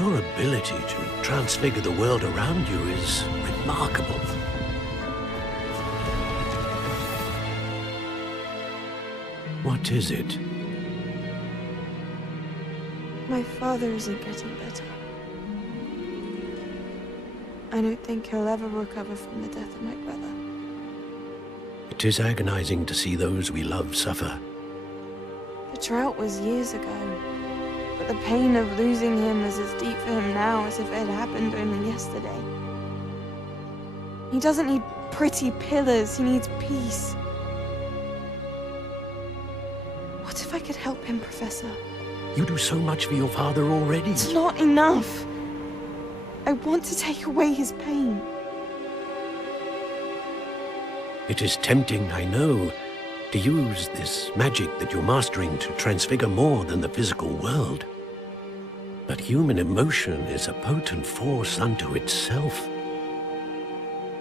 Your ability to transfigure the world around you is remarkable. What is it? My father isn't getting better. I don't think he'll ever recover from the death of my brother. It is agonizing to see those we love suffer. The drought was years ago, but the pain of losing him is as deep for him now as if it had happened only yesterday. He doesn't need pretty pillars, he needs peace. What if I could help him, Professor? You do so much for your father already. It's not enough. I want to take away his pain. It is tempting, I know, to use this magic that you're mastering to transfigure more than the physical world. But human emotion is a potent force unto itself.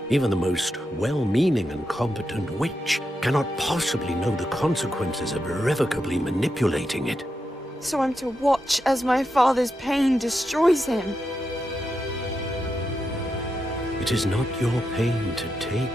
Even the most well-meaning and competent witch cannot possibly know the consequences of irrevocably manipulating it. So I'm to watch as my father's pain destroys him. It is not your pain to take.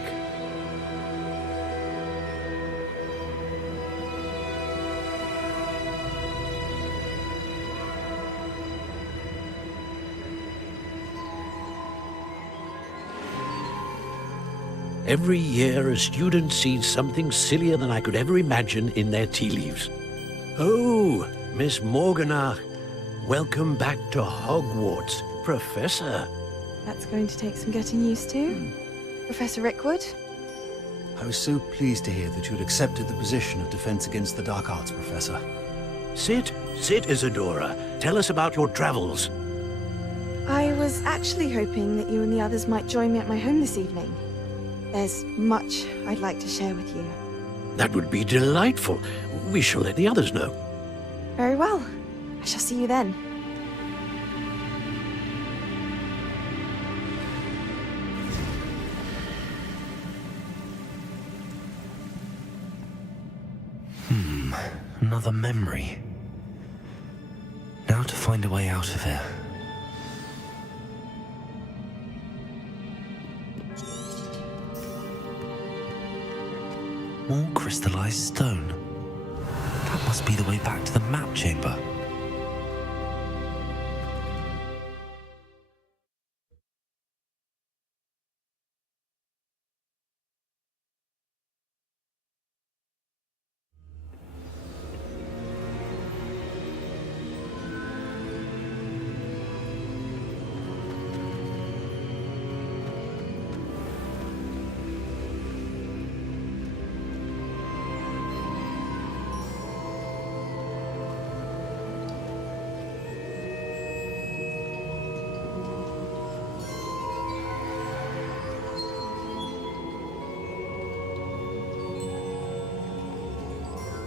Every year, a student sees something sillier than I could ever imagine in their tea leaves. Oh, Miss Morganach, welcome back to Hogwarts, Professor. That's going to take some getting used to. Professor Rickwood? I was so pleased to hear that you had accepted the position of Defense Against the Dark Arts, Professor. Sit, Isadora. Tell us about your travels. I was actually hoping that you and the others might join me at my home this evening. There's much I'd like to share with you. That would be delightful. We shall let the others know. Very well. I shall see you then. Another memory. Now to find a way out of here. More crystallized stone. That must be the way back to the map chamber.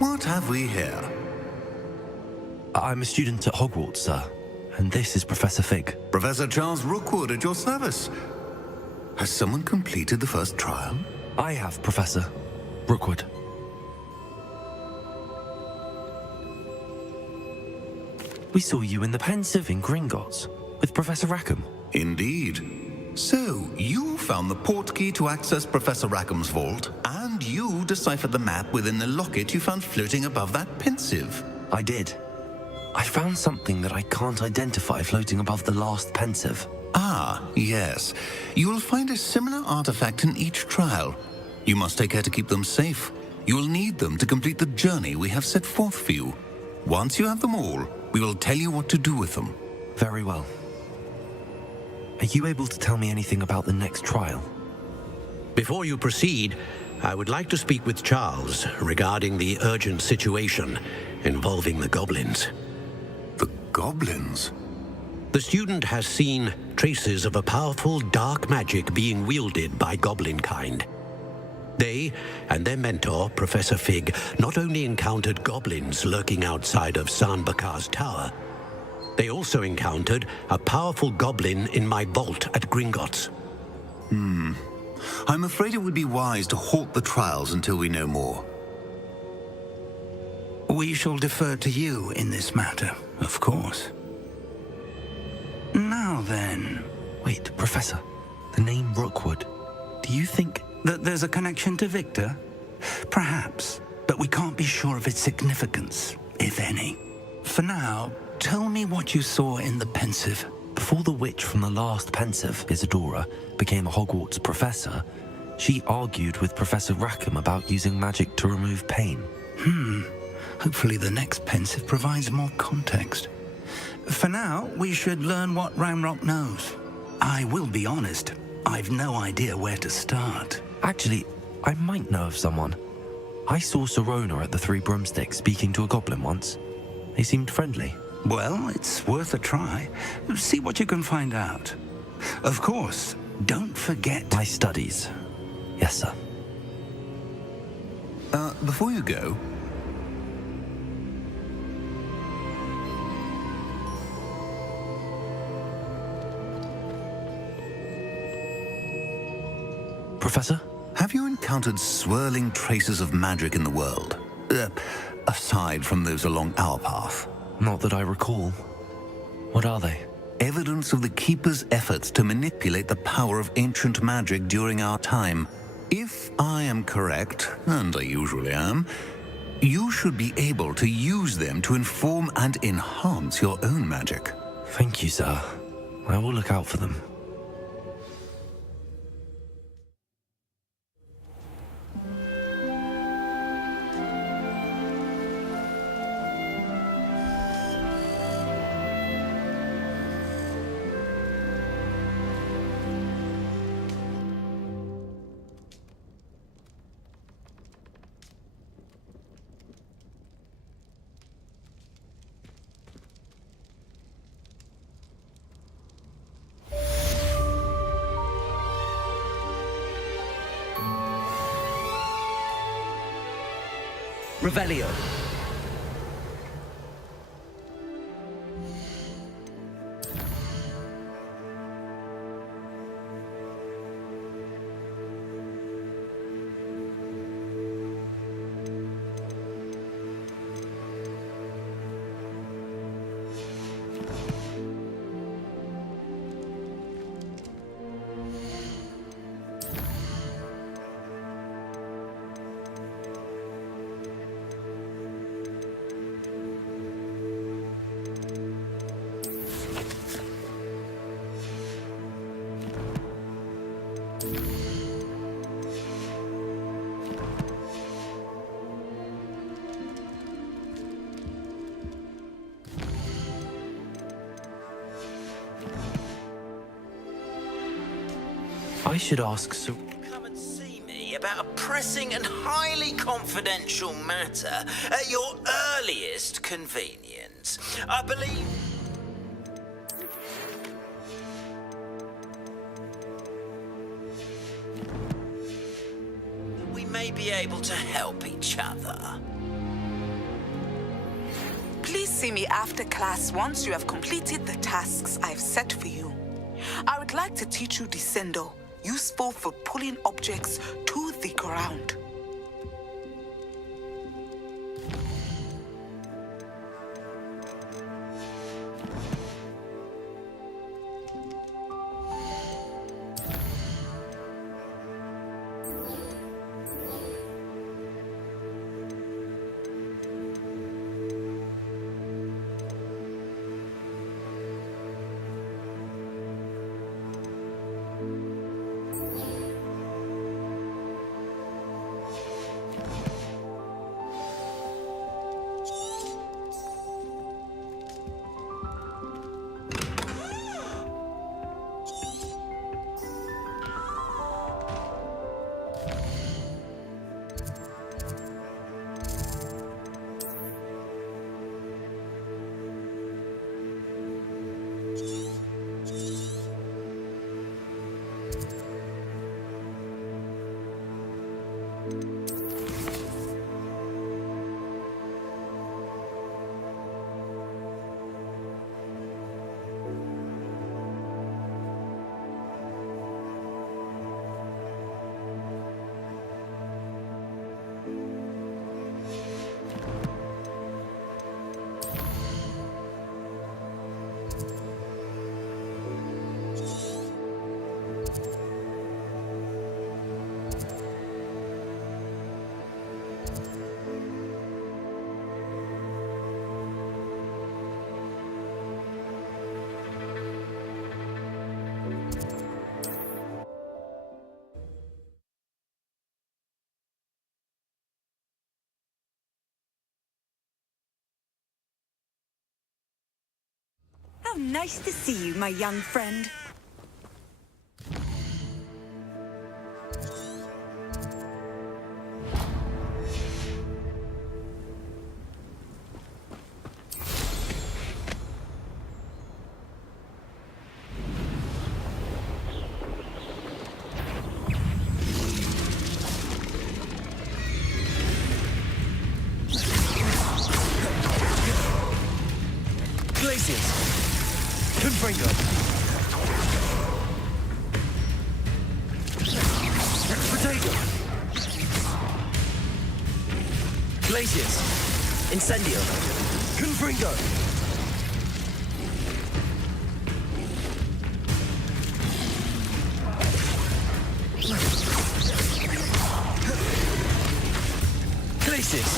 What have we here? I'm a student at Hogwarts, sir. And this is Professor Fig. Professor Charles Rookwood at your service. Has someone completed the first trial? I have, Professor Rookwood. We saw you in the Pensive in Gringotts with Professor Rackham. Indeed. So, you found the portkey to access Professor Rackham's vault, and you deciphered the map within the locket you found floating above that Pensive. I did. I found something that I can't identify floating above the last Pensive. Ah, yes. You will find a similar artifact in each trial. You must take care to keep them safe. You will need them to complete the journey we have set forth for you. Once you have them all, we will tell you what to do with them. Very well. Are you able to tell me anything about the next trial? Before you proceed, I would like to speak with Charles regarding the urgent situation involving the goblins. The goblins? The student has seen traces of a powerful dark magic being wielded by goblin kind. They and their mentor, Professor Fig, not only encountered goblins lurking outside of San Bakar's tower, they also encountered a powerful goblin in my vault at Gringotts. I'm afraid it would be wise to halt the trials until we know more. We shall defer to you in this matter, of course. Now then... Wait, Professor. The name Rookwood. Do you think... That there's a connection to Victor? Perhaps, but we can't be sure of its significance, if any. For now, tell me what you saw in the pensive. Before the witch from the last pensive, Isadora, became a Hogwarts professor, she argued with Professor Rackham about using magic to remove pain. Hopefully the next pensive provides more context. For now, we should learn what Ramrock knows. I will be honest, I've no idea where to start. Actually, I might know of someone. I saw Sirona at the Three Broomsticks speaking to a goblin once. They seemed friendly. Well, it's worth a try. See what you can find out. Of course, don't forget... My studies. Yes, sir. Before you go... Professor? Have you encountered swirling traces of magic in the world? Aside from those along our path. Not that I recall. What are they? Evidence of the Keeper's efforts to manipulate the power of ancient magic during our time. If I am correct, and I usually am, you should be able to use them to inform and enhance your own magic. Thank you, sir. I will look out for them. Revelio. I should ask Sir... Come and see me about a pressing and highly confidential matter at your earliest convenience. I believe... we may be able to help each other. Please see me after class once you have completed the tasks I've set for you. I would like to teach you Descendo, useful for pulling objects to the ground. nice to see you, my young friend. Glaciers! Confringo! Potato! Glaciers! Incendio! Confringo! Glaciers!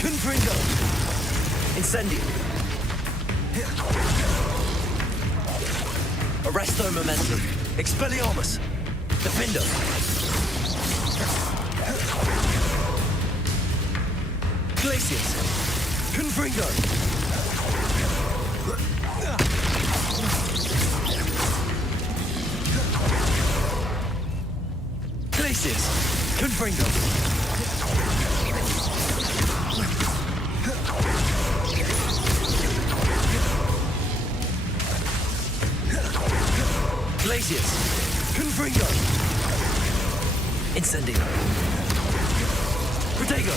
Confringo! Incendio! Arresto Momentum. Expelliarmus. Defendo. Glaciers. Confringo. Glaciers. Confringo. Glaciers! Confringo! Incendio! Protego!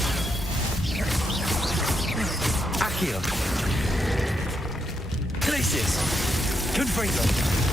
Accio! Glaciers! Confringo!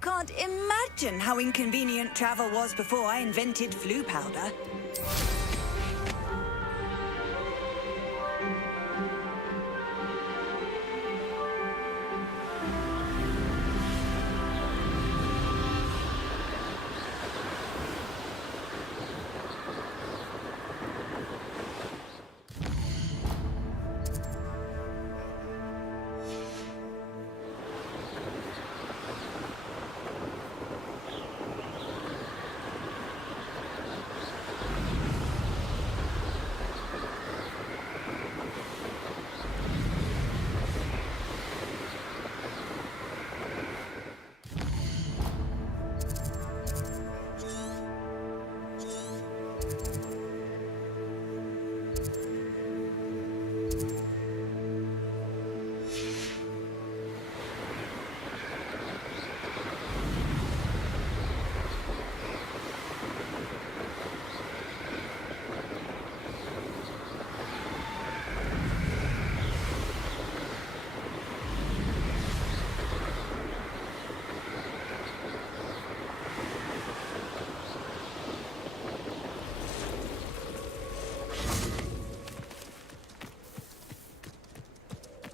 You can't imagine how inconvenient travel was before I invented flu powder.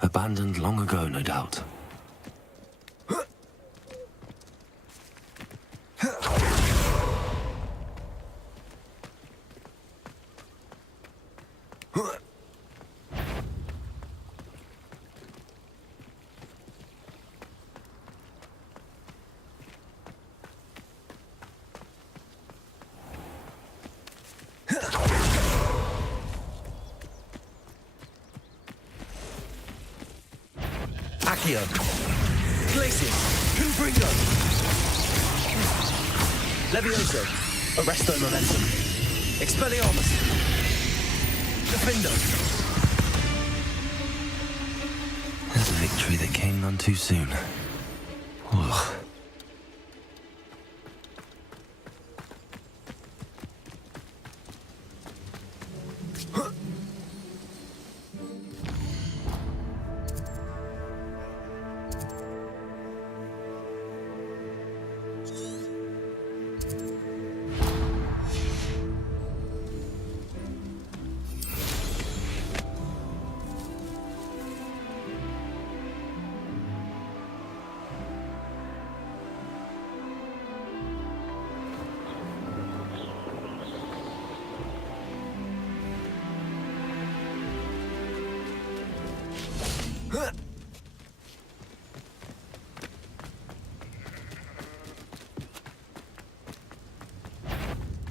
Abandoned long ago, no doubt. Accio. Glacius. Confringo. Levioso. Arresto momentum. Expelliarmus. Defendo. There's a victory that came none too soon. Ugh.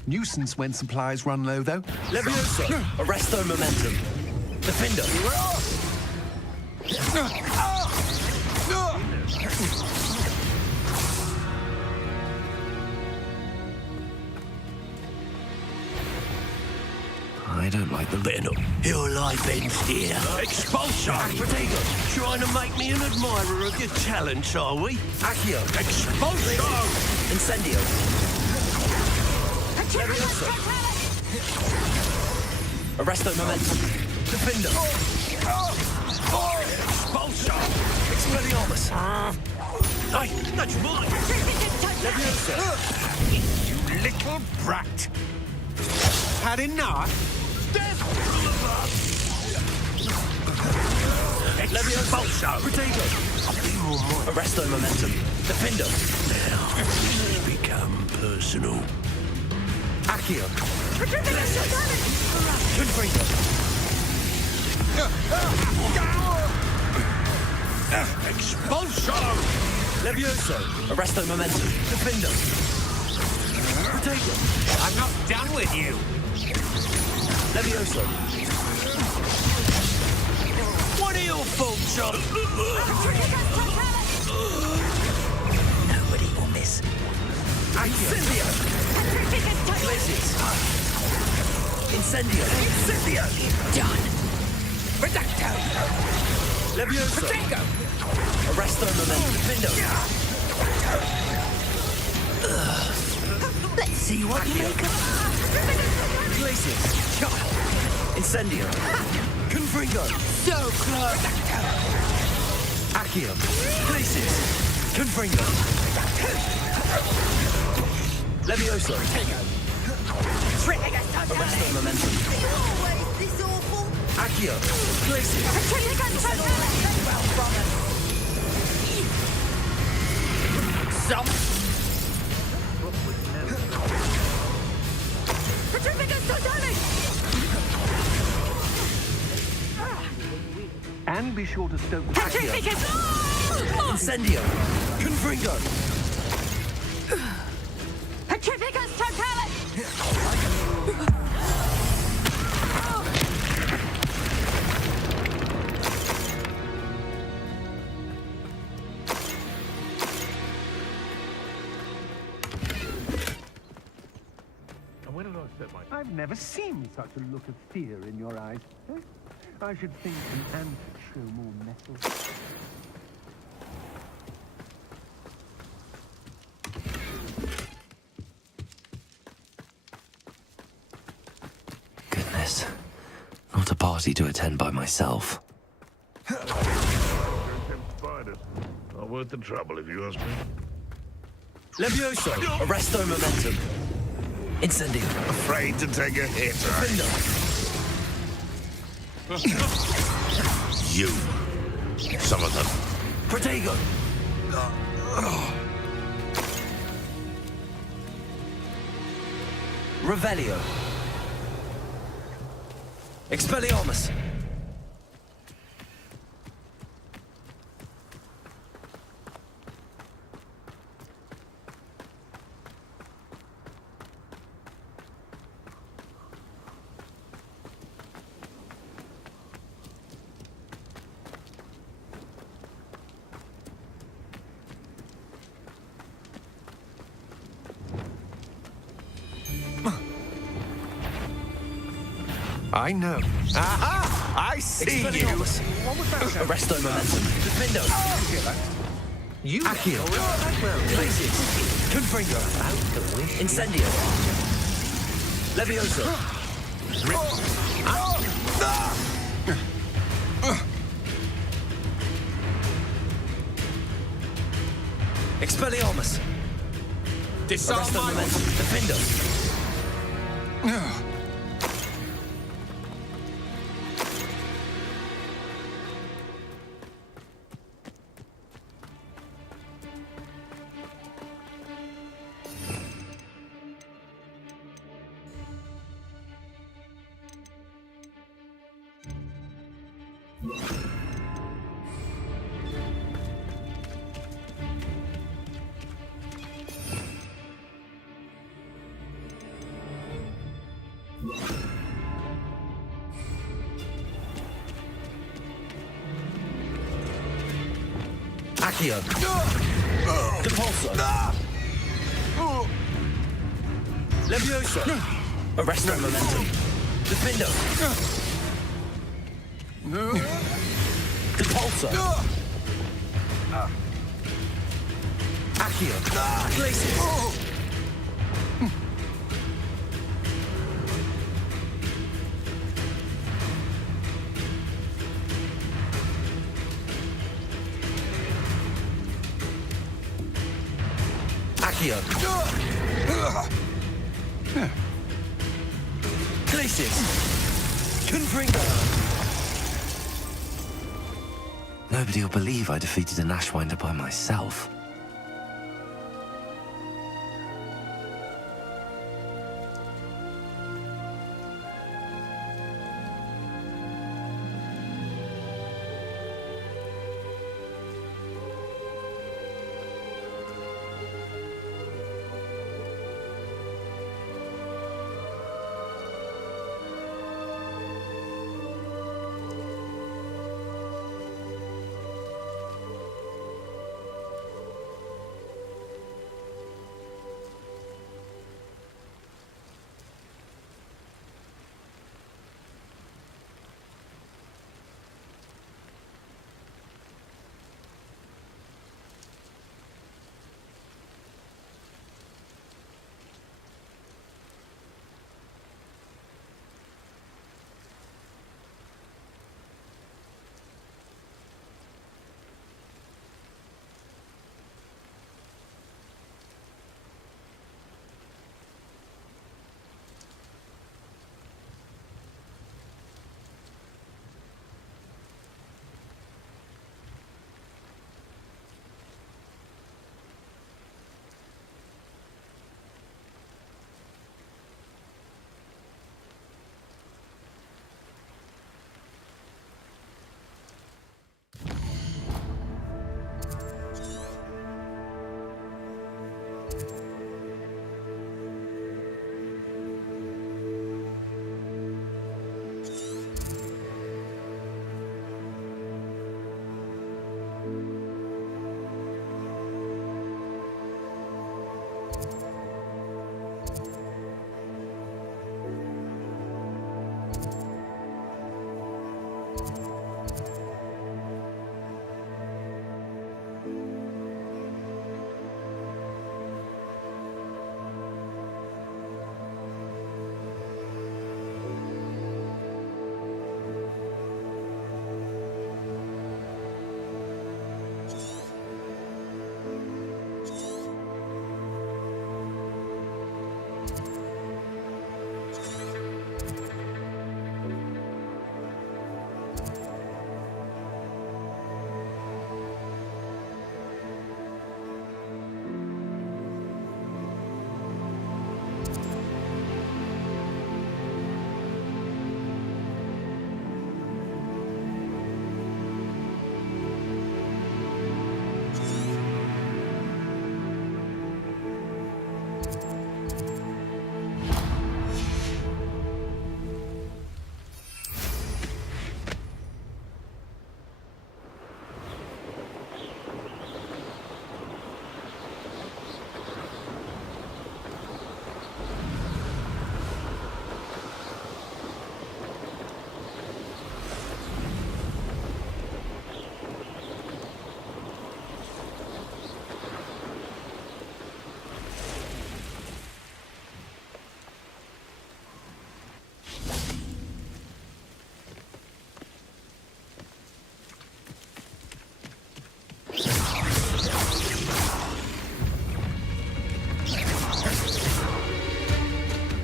Nuisance when supplies run low, though. Levioso. Arresto momentum. Defendo. I don't like the little. Your life ends here. Expulsion! Protego. Trying to make me an admirer of your talents, are we? Accio. Expulsion! Incendio. Levioso. Arresto momentum. Defendo. Expulsion! Expelliarmus. Hey, that's mine! Levioso. You little brat! Had enough? Death from above! Levioso. Protego. Arresto momentum. Defendo. Now, this become personal. Accio. Confringo. Expulsion! Levioso. Arresto momentum. Defendo. Protego. I'm not done with you! Levioso. What are your faults, son? Nobody will miss. Incendio. Glacius. Incendio. Incendio. Done. Reducto. Levioso. Protego. Arresto momentum. Defendo. Let's see what you make of. Glacius. Incendio. Confringo. So close. Accio. Glacius. Confringo. Levioso. Arrest the momentum. Always this awful. Accio. Glacius. Some. And be sure to stoke the Incendio. Confringo. I've never seen such a look of fear in your eyes. Eh? I should think an ant show more mettle. Goodness. Not a party to attend by myself. Spiders. Not worth the trouble if you ask me. Levioso. Arresto momentum. Incendio. Afraid to take a hit, Findo. You. Some of them. Protego. Revelio. Expelliarmus. I know. Aha! I see you! What was that? Arresto momentum. Defendo. You? Accio. Glacius. Confringo. Incendio. Levioso. Expelliarmus. Arresto momentum. Defendo. Accio. Depulso. Levioso. Arresto momentum. Defendo. Depulso. Accio. Glacius. Accio. Glacius. Confringo. Nobody will believe I defeated an Ashwinder by myself.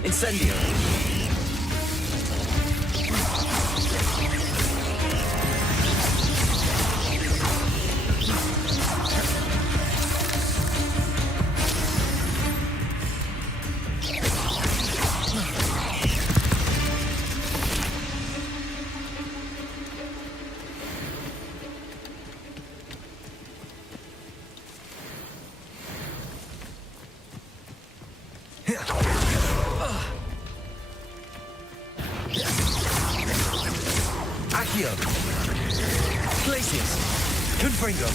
Incendio. Accio. Glacius. Confringo.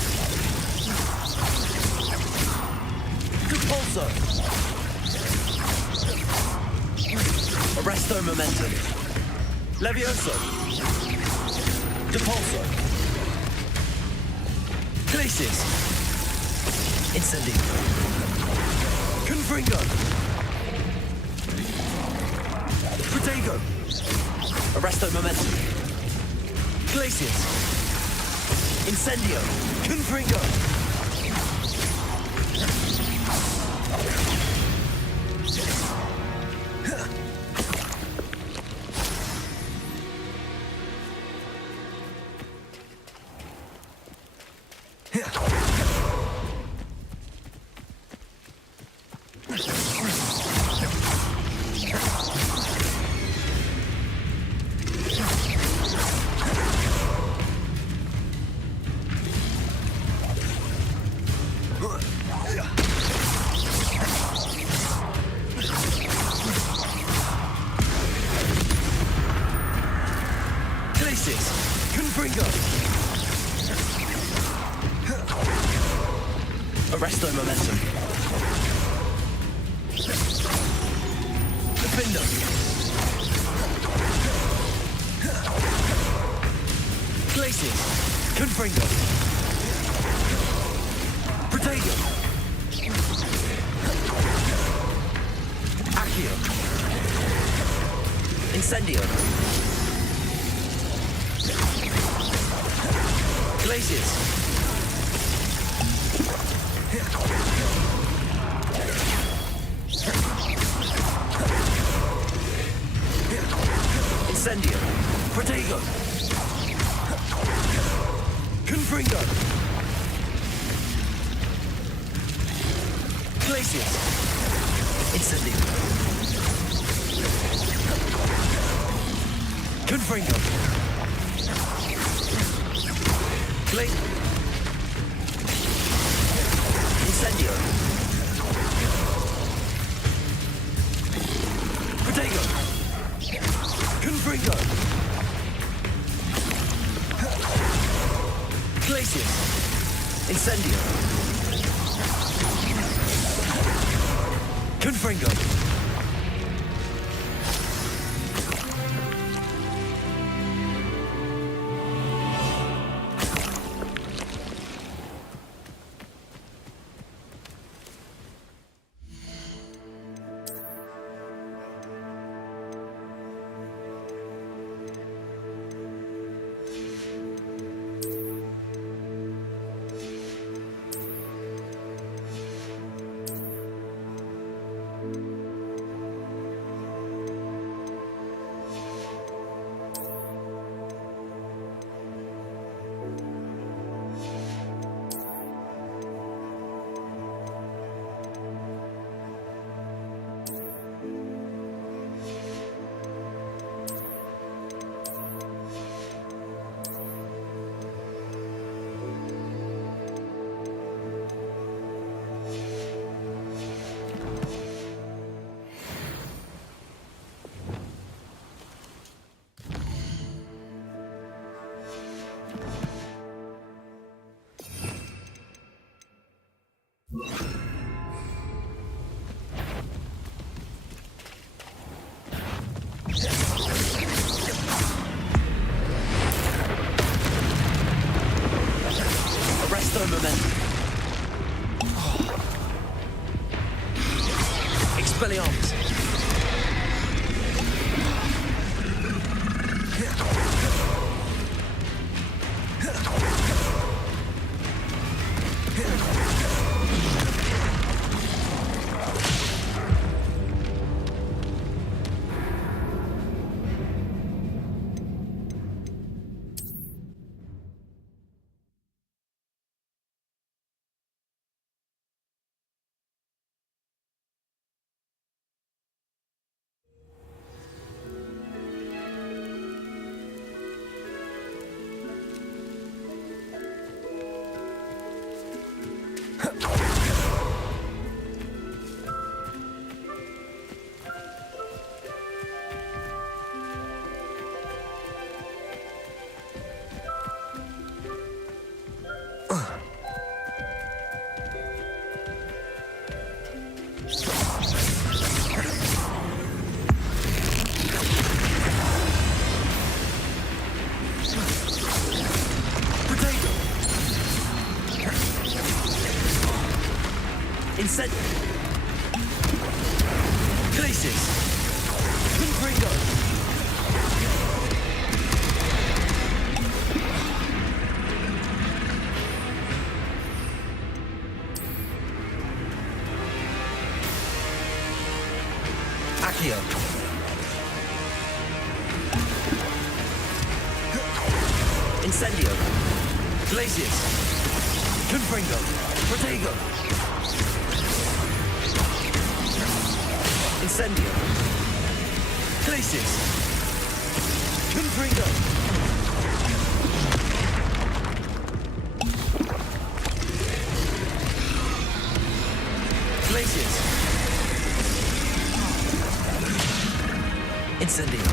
Compulso. Arresto Momentum. Levioso. Depulso. Glacius. Incendio. Confringo. Protego. Arresto Momentum. Glacius. Incendio. Confringo. Confringo. Arresto Momentum. Defendo. Glacius. Confringo. Protego. Accio. Incendio. Glacius. Incendio. Protego. Confringo. Glacius. Incendio. Confringo. Incendio. Protego. Confringo. Glacius. Incendio. Confringo. Arresto Momentum. Expelliarmus. Glacius! Confringo! Accio! Incendio! Glacius! Confringo! Protego! Incendio! Glacius! Confringo! Glacius! Incendio!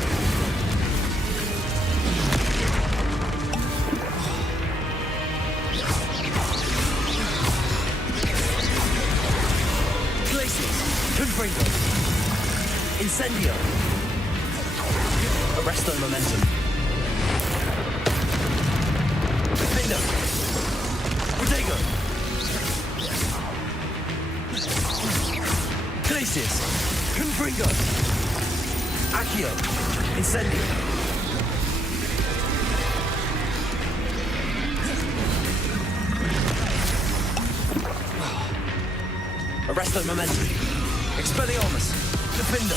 Glacius! Confringo! Incendio! Arresto momentum. Defendo! Protego! Glacius! Confringo! Accio! Incendio! Arresto momentum. Expelliarmus! Defender!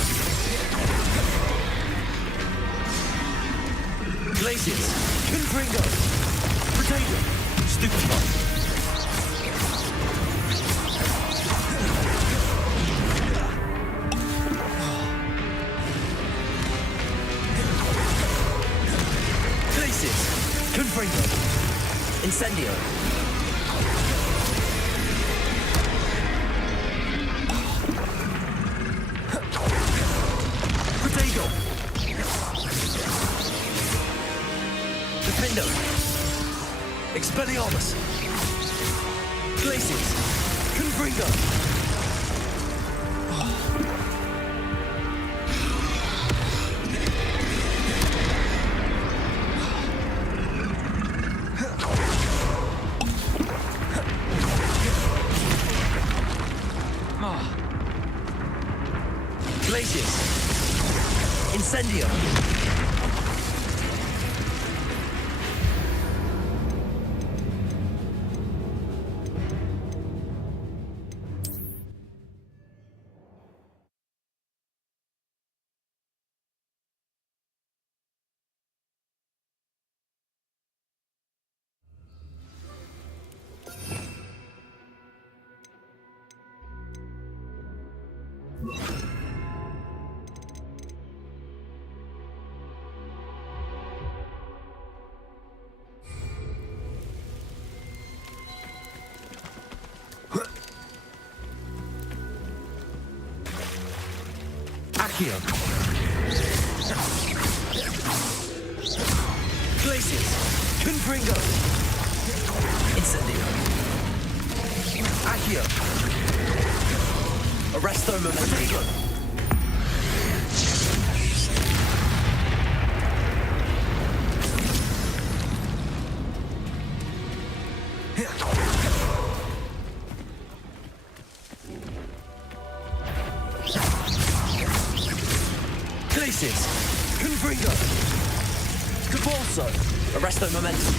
Glacius! Confringo! Protego! Stupefy! Glacius! Confringo! Incendio! Protego! Defendo! Expelliarmus! Glacius! Confringo! Glacius! Incendio! Accio! Glacius! Confringo! Incendio! Accio! Arresto momentum! Glacius! Confringo! Cabalso! Arresto momentum!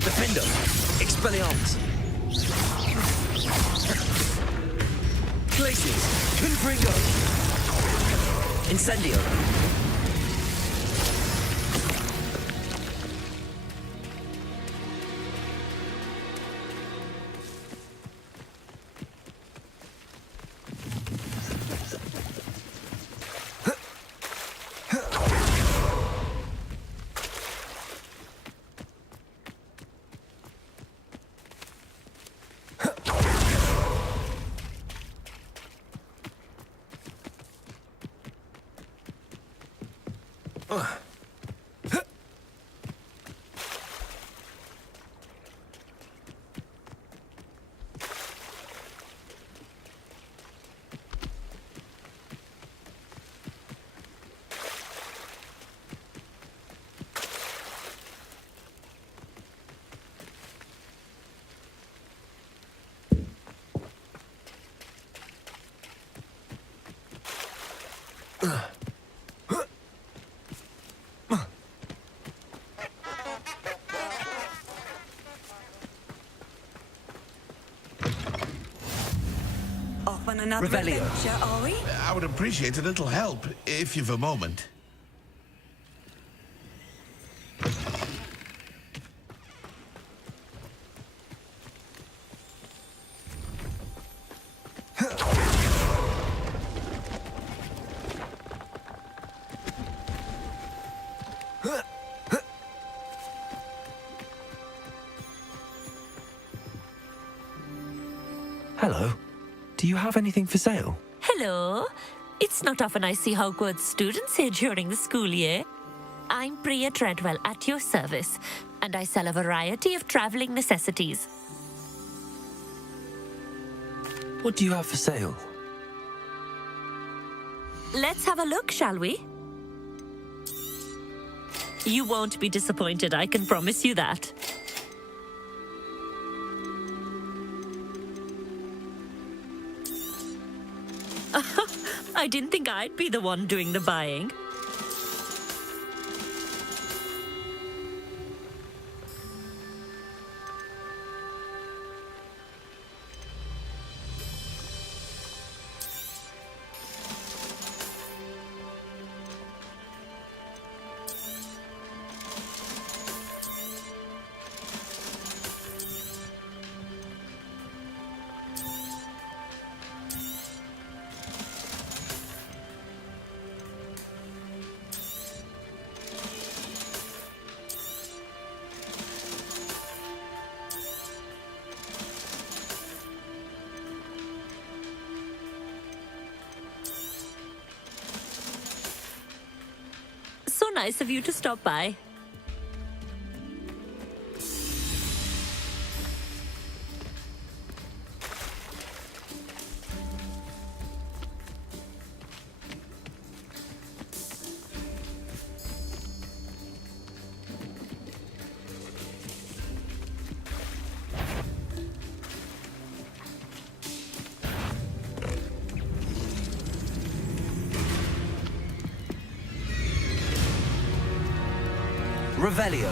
Defendo! Expelliarmus! Glacius! Confringo! Incendio! Off on another Revelio. adventure, are we? I would appreciate a little help, if you've a moment. Hello. Do you have anything for sale? Hello. It's not often I see Hogwarts students here during the school year. I'm Priya Treadwell at your service, and I sell a variety of traveling necessities. What do you have for sale? Let's have a look, shall we? You won't be disappointed, I can promise you that. I didn't think I'd be the one doing the buying. So nice of you to stop by. Revelio.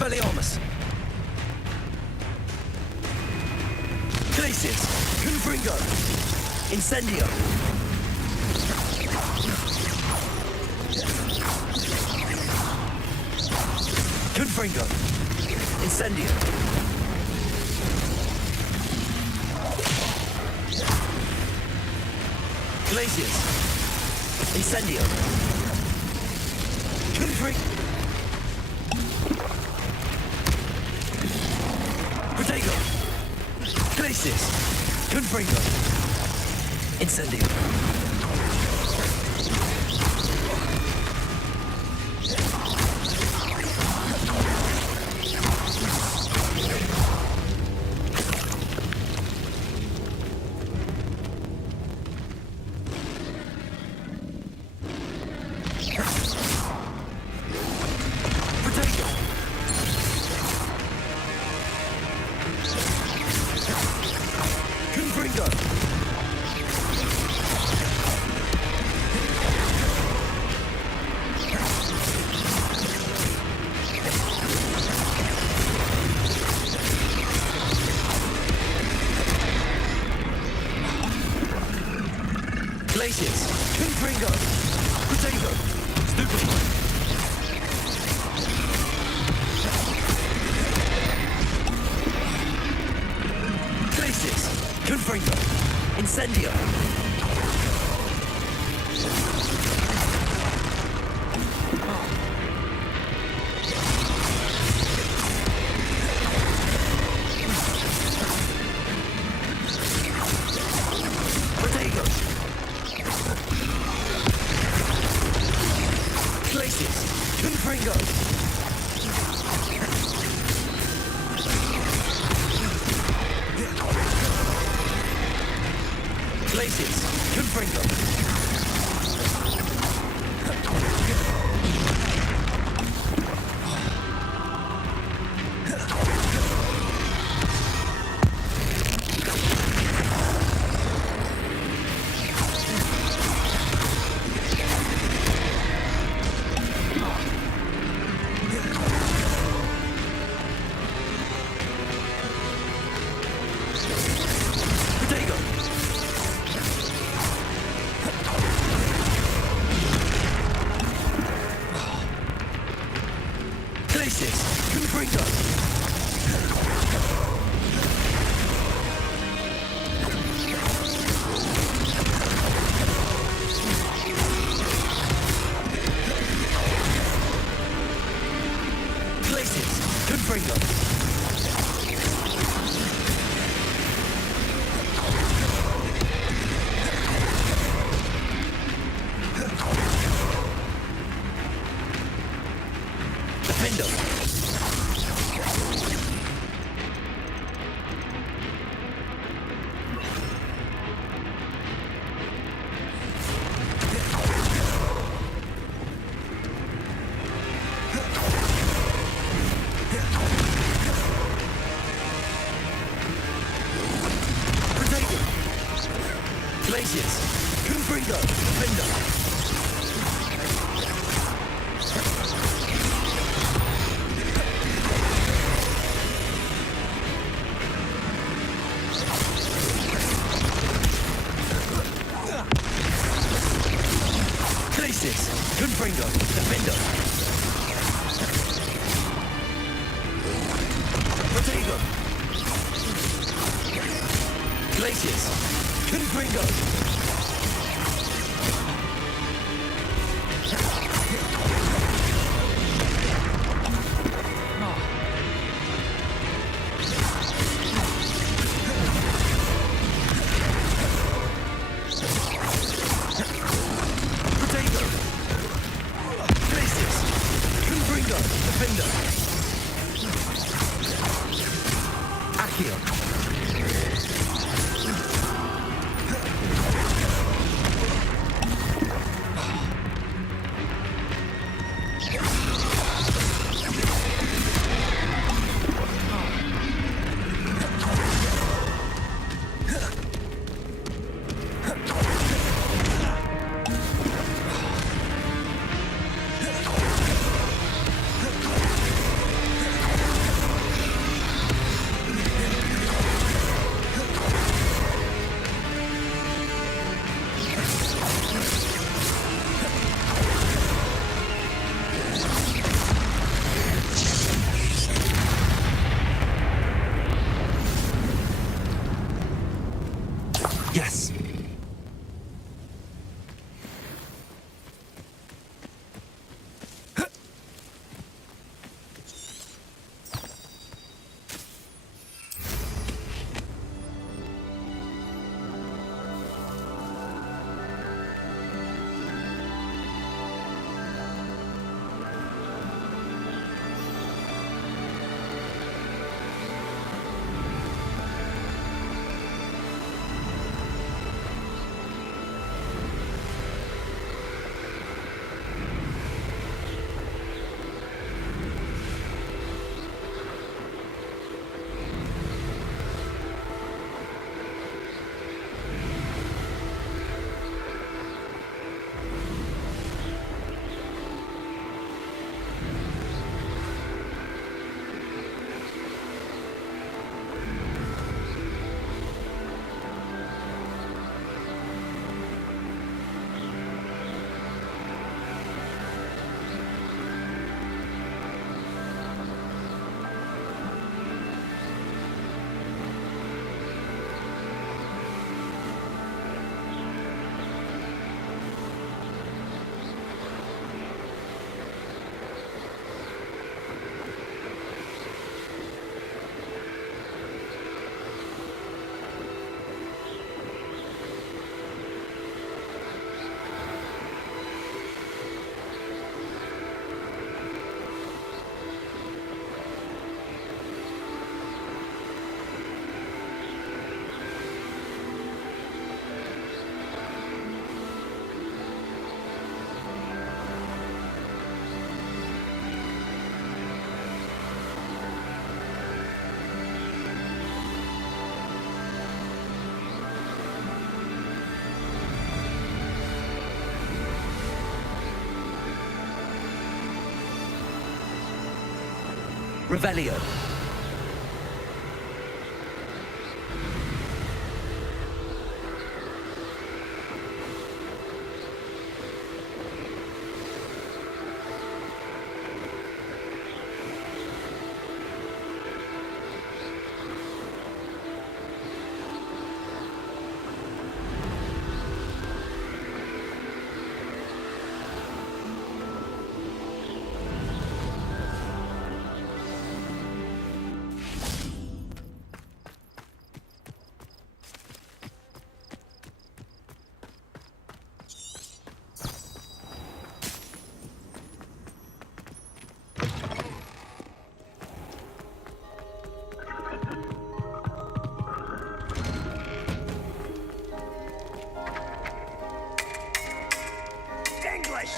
Expelliarmus! Glacius! Confringo! Incendio! Confringo! Incendio! Glacius! Incendio! Confringo! Protego! Glacius! Confringo! Incendio! Glacius! Confringo! Protego! Stupefy! Glacius! Confringo! Incendio! Protego! Glacius! Confringo! Glacius! Confringo! Protego! Glacius! Confringo! Glacius! Confringo! Defendo! Protego! Glacius! Confringo! Defendo! Glacius! Confringo! Defendo! Protego! Glacius! Confringo! Protego! Glacius! Confringo! Defendo! Accio! Revelio.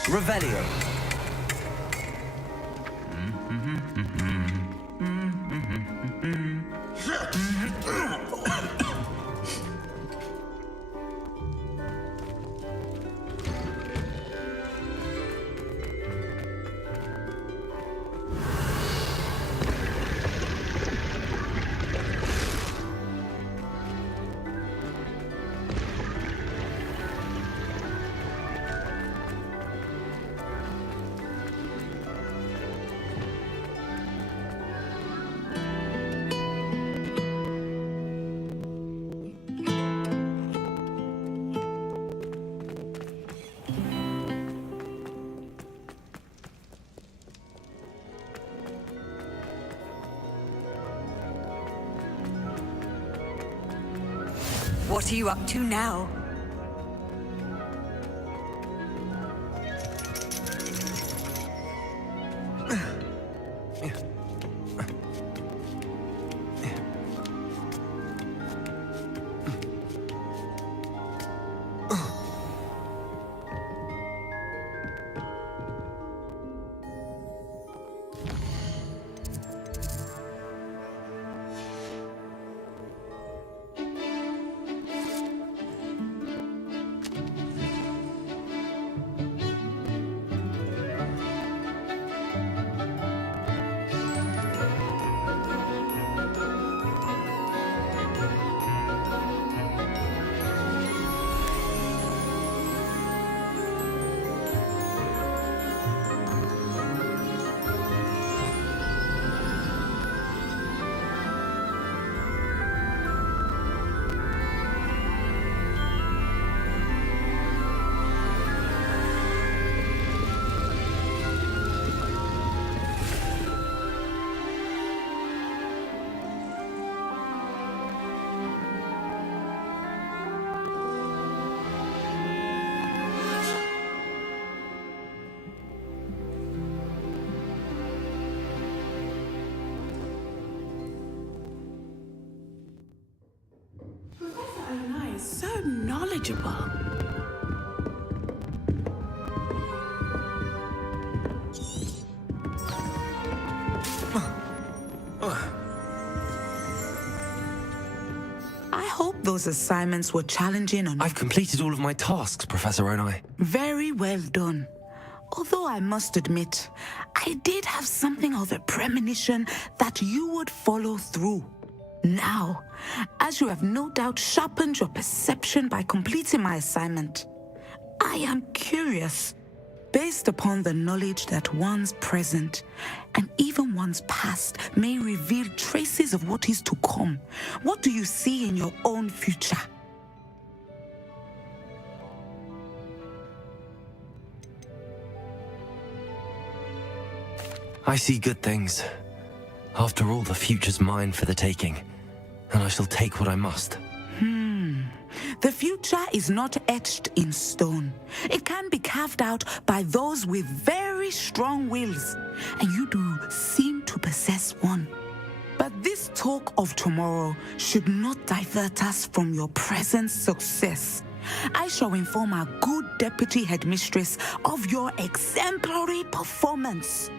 Revelio. What are you up to now? So knowledgeable. I hope those assignments were challenging enough. I've completed all of my tasks, Professor Onai. Very well done. Although I must admit, I did have something of a premonition that you would follow through. Now, as you have no doubt sharpened your perception by completing my assignment, I am curious, based upon the knowledge that one's present and even one's past may reveal traces of what is to come. What do you see in your own future? I see good things. After all, the future's mine for the taking, and I shall take what I must. The future is not etched in stone. It can be carved out by those with very strong wills, and you do seem to possess one. But this talk of tomorrow should not divert us from your present success. I shall inform our good deputy headmistress of your exemplary performance.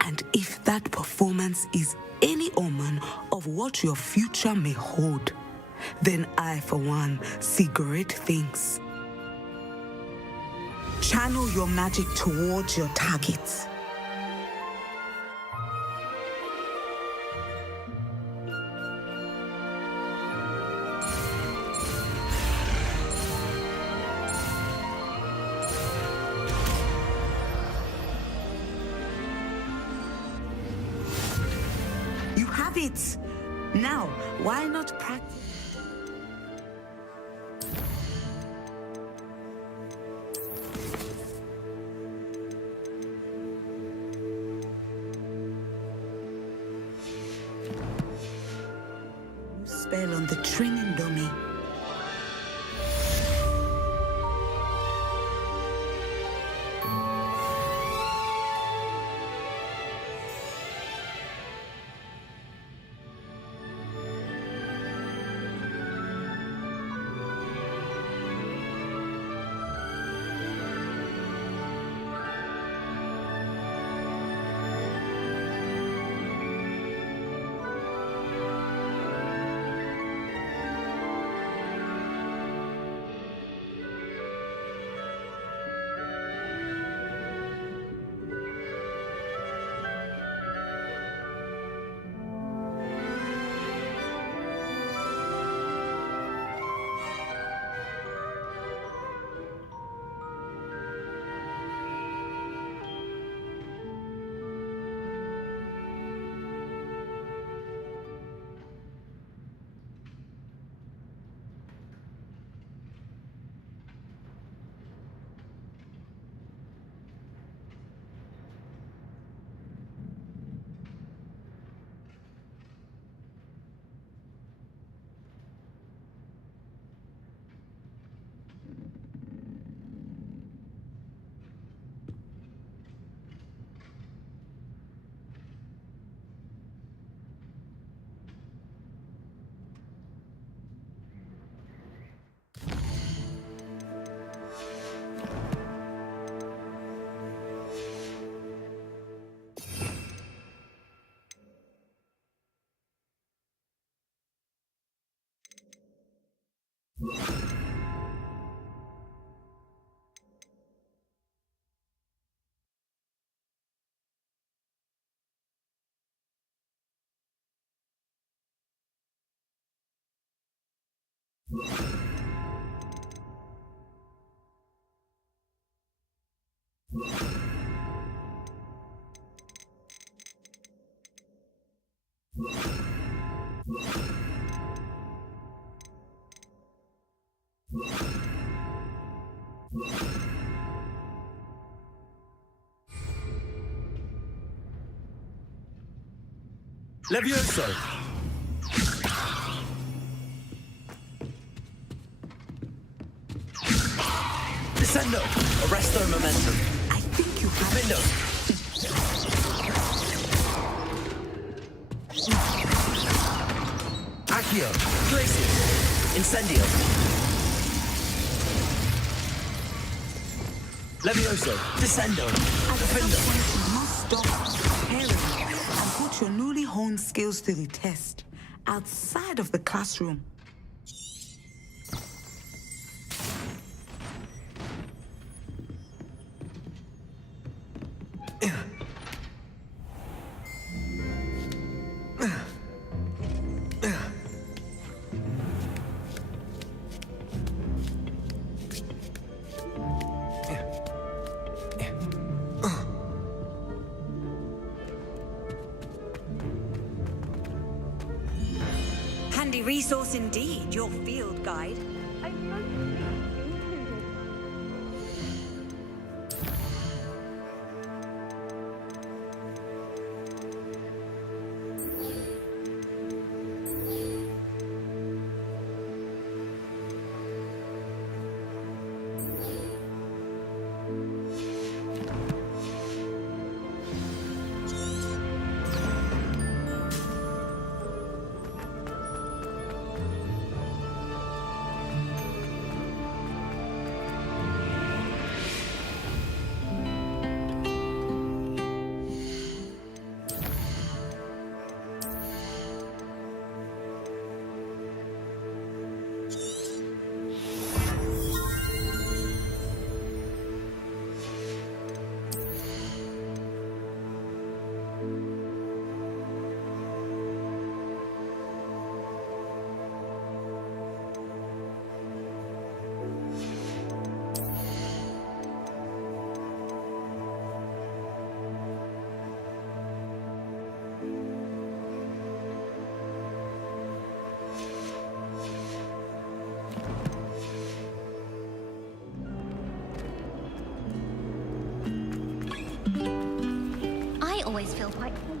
And if that performance is any omen of what your future may hold, then I, for one, see great things. Channel your magic towards your targets. have it. Now, why not practice? Spell on the training dummy. Levioso! Descendo! Arresto momentum. I think you have Vindo! Accio! Glacius! Incendio! Levioso! Descendo! Vindo! You must stop preparing and put your newly honed skills to the test outside of the classroom. Handy resource indeed, your field guide. always feel quite hazy.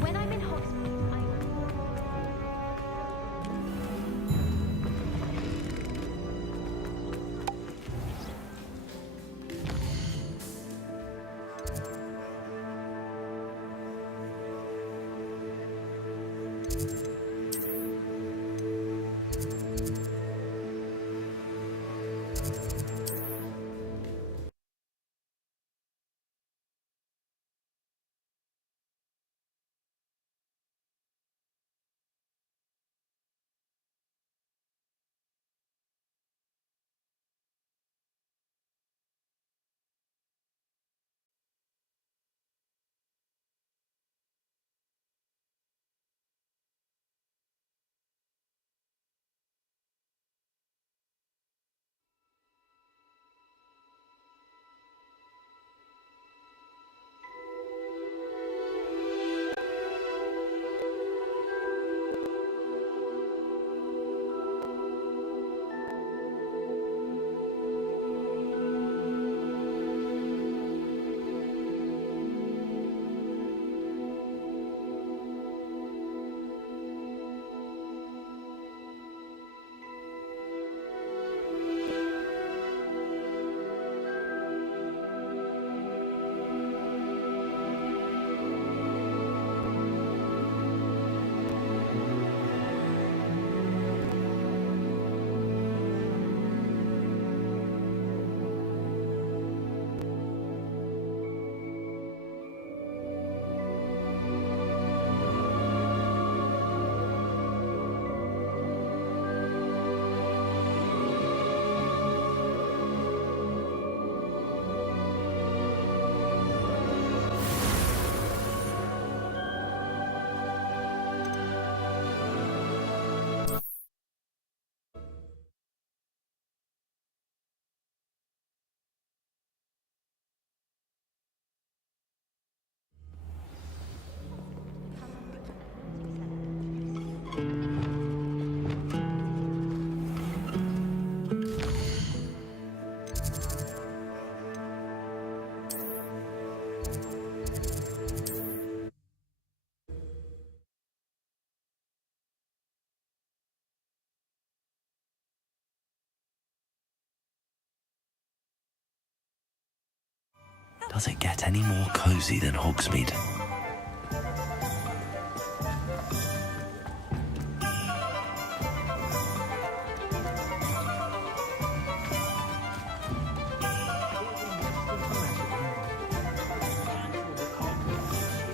When I'm in Hogsmeade, I... Does it get any more cozy than Hogsmeade?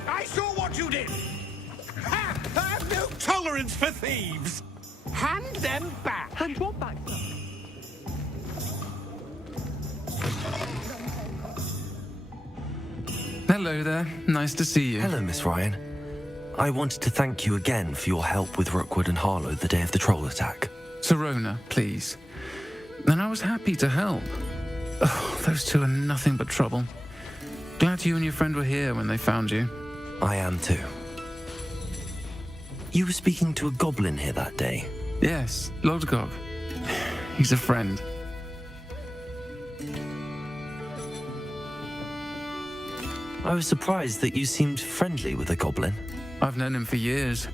I saw what you did! Ha! I have no tolerance for thieves! Hand them back! Hand what back, sir? Hello there. Nice to see you. Hello, Miss Ryan. I wanted to thank you again for your help with Rookwood and Harlow the day of the troll attack. Serona, please. And I was happy to help. Oh, those two are nothing but trouble. Glad you and your friend were here when they found you. I am too. You were speaking to a goblin here that day? Yes, Lodgok. He's a friend. I was surprised that you seemed friendly with the goblin. I've known him for years.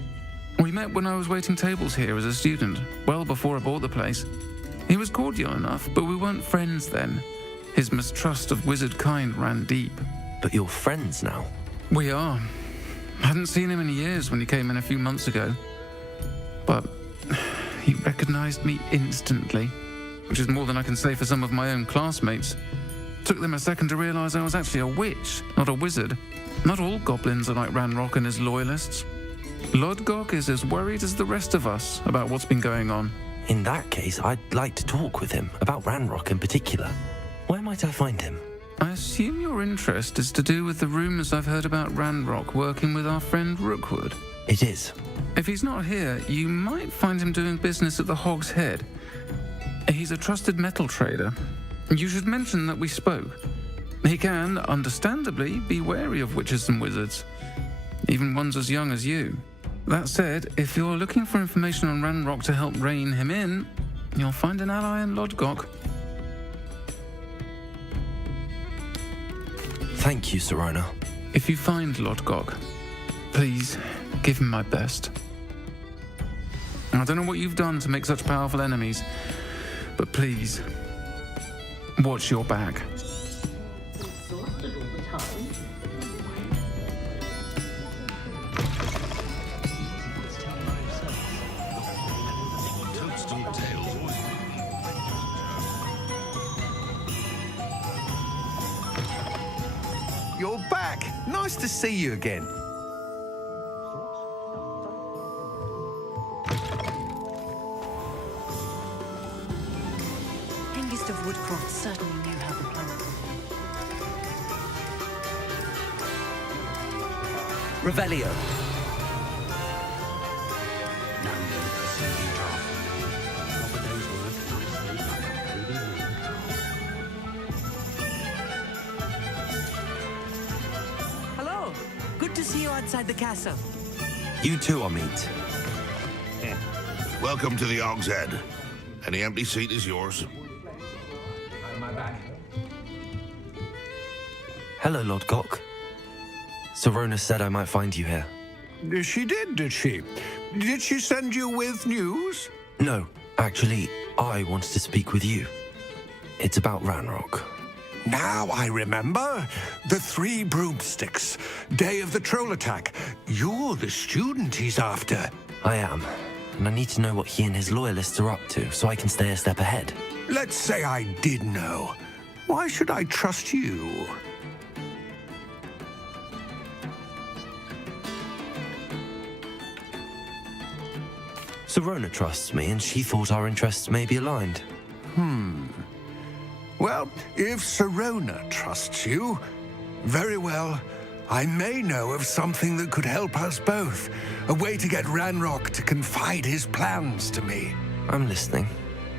We met when I was waiting tables here as a student, well before I bought the place. He was cordial enough, but we weren't friends then. His mistrust of wizard kind ran deep. But you're friends now? We are. I hadn't seen him in years when he came in a few months ago. But he recognized me instantly, which is more than I can say for some of my own classmates. Took them a second to realize I was actually a witch, not a wizard. Not all goblins are like Ranrock and his loyalists. Lodgok is as worried as the rest of us about what's been going on. In that case, I'd like to talk with him, about Ranrock in particular. Where might I find him? I assume your interest is to do with the rumors I've heard about Ranrock working with our friend Rookwood. It is. If he's not here, you might find him doing business at the Hog's Head. He's a trusted metal trader. You should mention that we spoke. He can, understandably, be wary of witches and wizards, even ones as young as you. That said, if you're looking for information on Ranrock to help rein him in, you'll find an ally in Lodgok. Thank you, Serona. If you find Lodgok, please give him my best. I don't know what you've done to make such powerful enemies, but please, watch your back. You're back. Nice to see you again. Hengist of Woodcroft certainly knew how to plan. Revelio. Hello. Good to see you outside the castle. You too, Amit. Welcome to the Hog's Head. Any empty seat is yours. Hello, Lodgok. Serona said I might find you here. She did she? Did she send you with news? No, actually, I wanted to speak with you. It's about Ranrock. Now I remember. The 3 broomsticks. Day of the troll attack. You're the student he's after. I am, and I need to know what he and his loyalists are up to so I can stay a step ahead. Let's say I did know. Why should I trust you? Serona trusts me, and she thought our interests may be aligned. Well, if Serona trusts you, very well. I may know of something that could help us both. A way to get Ranrock to confide his plans to me. I'm listening.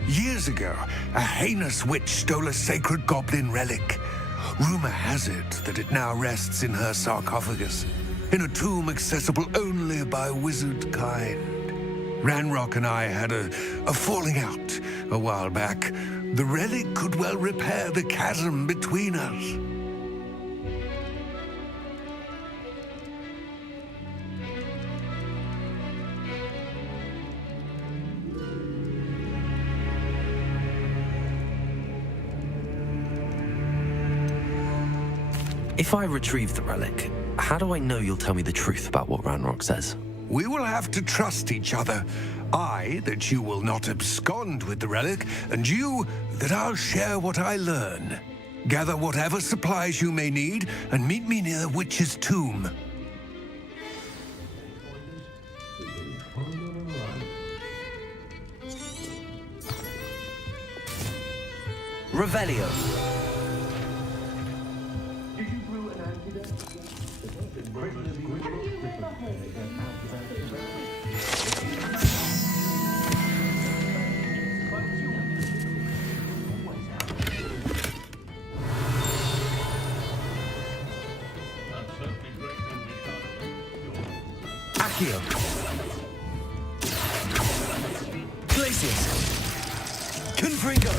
Years ago, a heinous witch stole a sacred goblin relic. Rumor has it that it now rests in her sarcophagus, in a tomb accessible only by wizard kind. Ranrock and I had a falling out a while back. The relic could well repair the chasm between us. If I retrieve the relic, how do I know you'll tell me the truth about what Ranrock says? We will have to trust each other. I, that you will not abscond with the relic, and you, that I'll share what I learn. Gather whatever supplies you may need, and meet me near the witch's tomb. Revelio. Accio. Glacius. Confringo.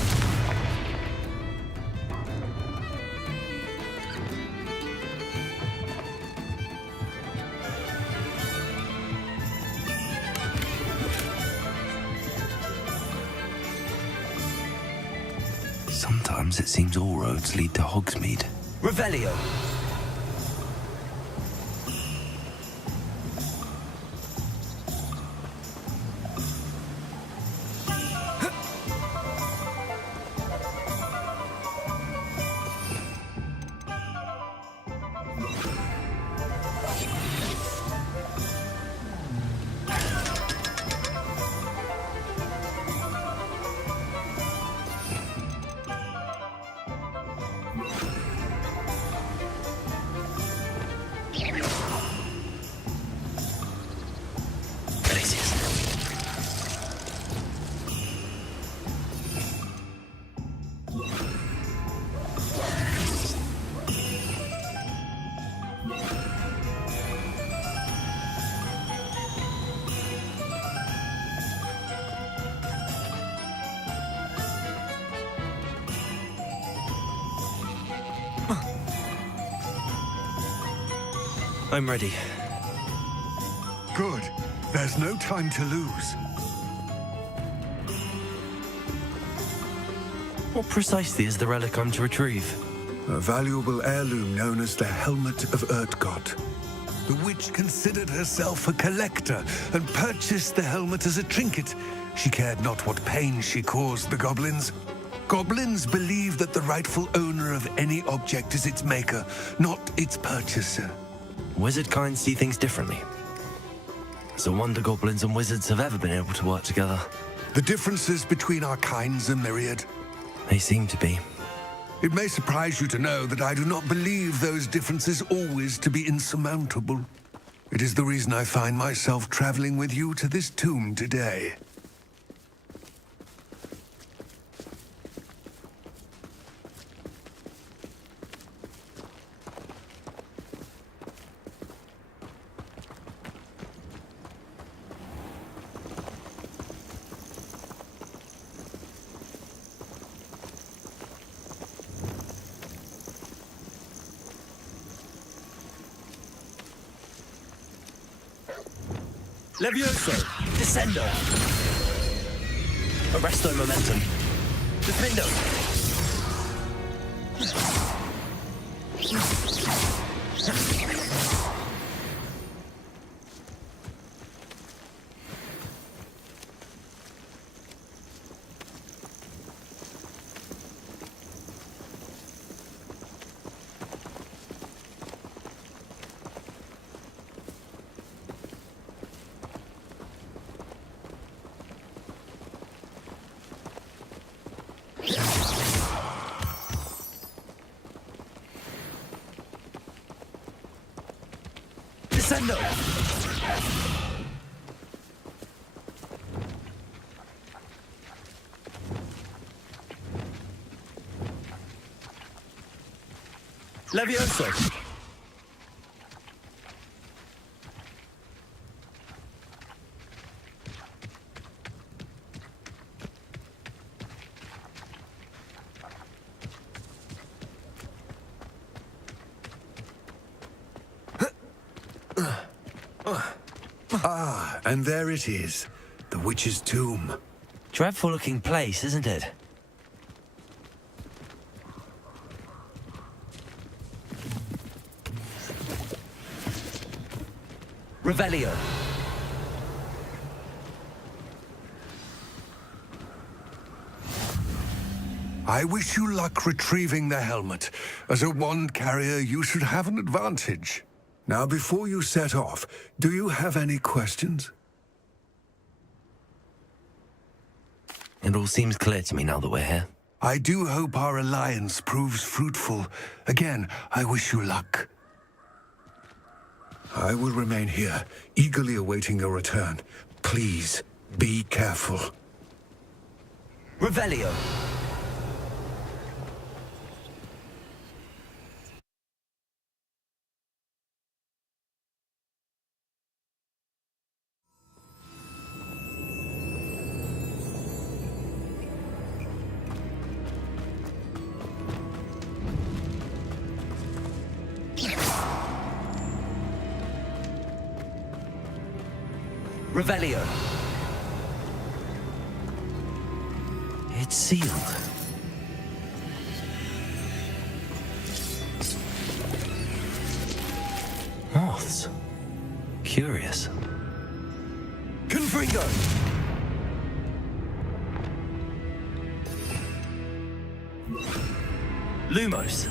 Sometimes it seems all roads lead to Hogsmeade. Revelio. I'm ready. Good. There's no time to lose. What precisely is the relic I'm to retrieve? A valuable heirloom known as the Helmet of Urtgott. The witch considered herself a collector and purchased the helmet as a trinket. She cared not what pain she caused the goblins. Goblins believe that the rightful owner of any object is its maker, not its purchaser. Wizard kind see things differently. It's a wonder goblins and wizards have ever been able to work together. The differences between our kinds are myriad. They seem to be. It may surprise you to know that I do not believe those differences always to be insurmountable. It is the reason I find myself traveling with you to this tomb today. Levioso! Descendo! Arresto momentum. Defendo! Descendo! Levioso! Ah, and there it is, the witch's tomb. Dreadful looking place, isn't it? Revelio! I wish you luck retrieving the helmet. As a wand carrier, you should have an advantage. Now, before you set off, do you have any questions? It all seems clear to me now that we're here. I do hope our alliance proves fruitful. Again, I wish you luck. I will remain here, eagerly awaiting your return. Please, be careful. Revelio! Revelio. It's sealed. Moths. Curious. Confringo! Lumos.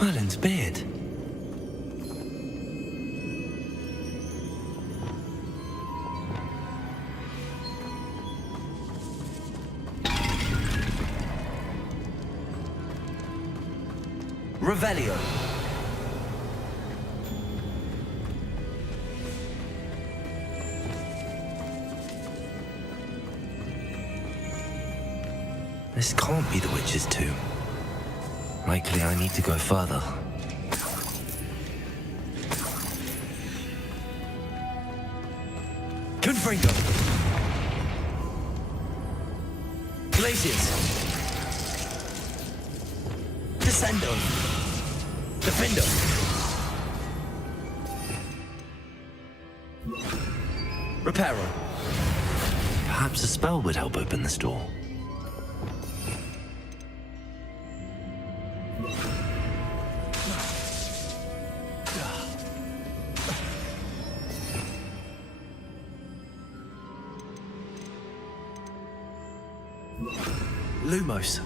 Merlin's beard. Revelio. This can't be the witch's tomb. Likely I need to go further. Confringo. Glaciers. Descendo. Defendo. Reparo. Perhaps a spell would help open this door. Lumos.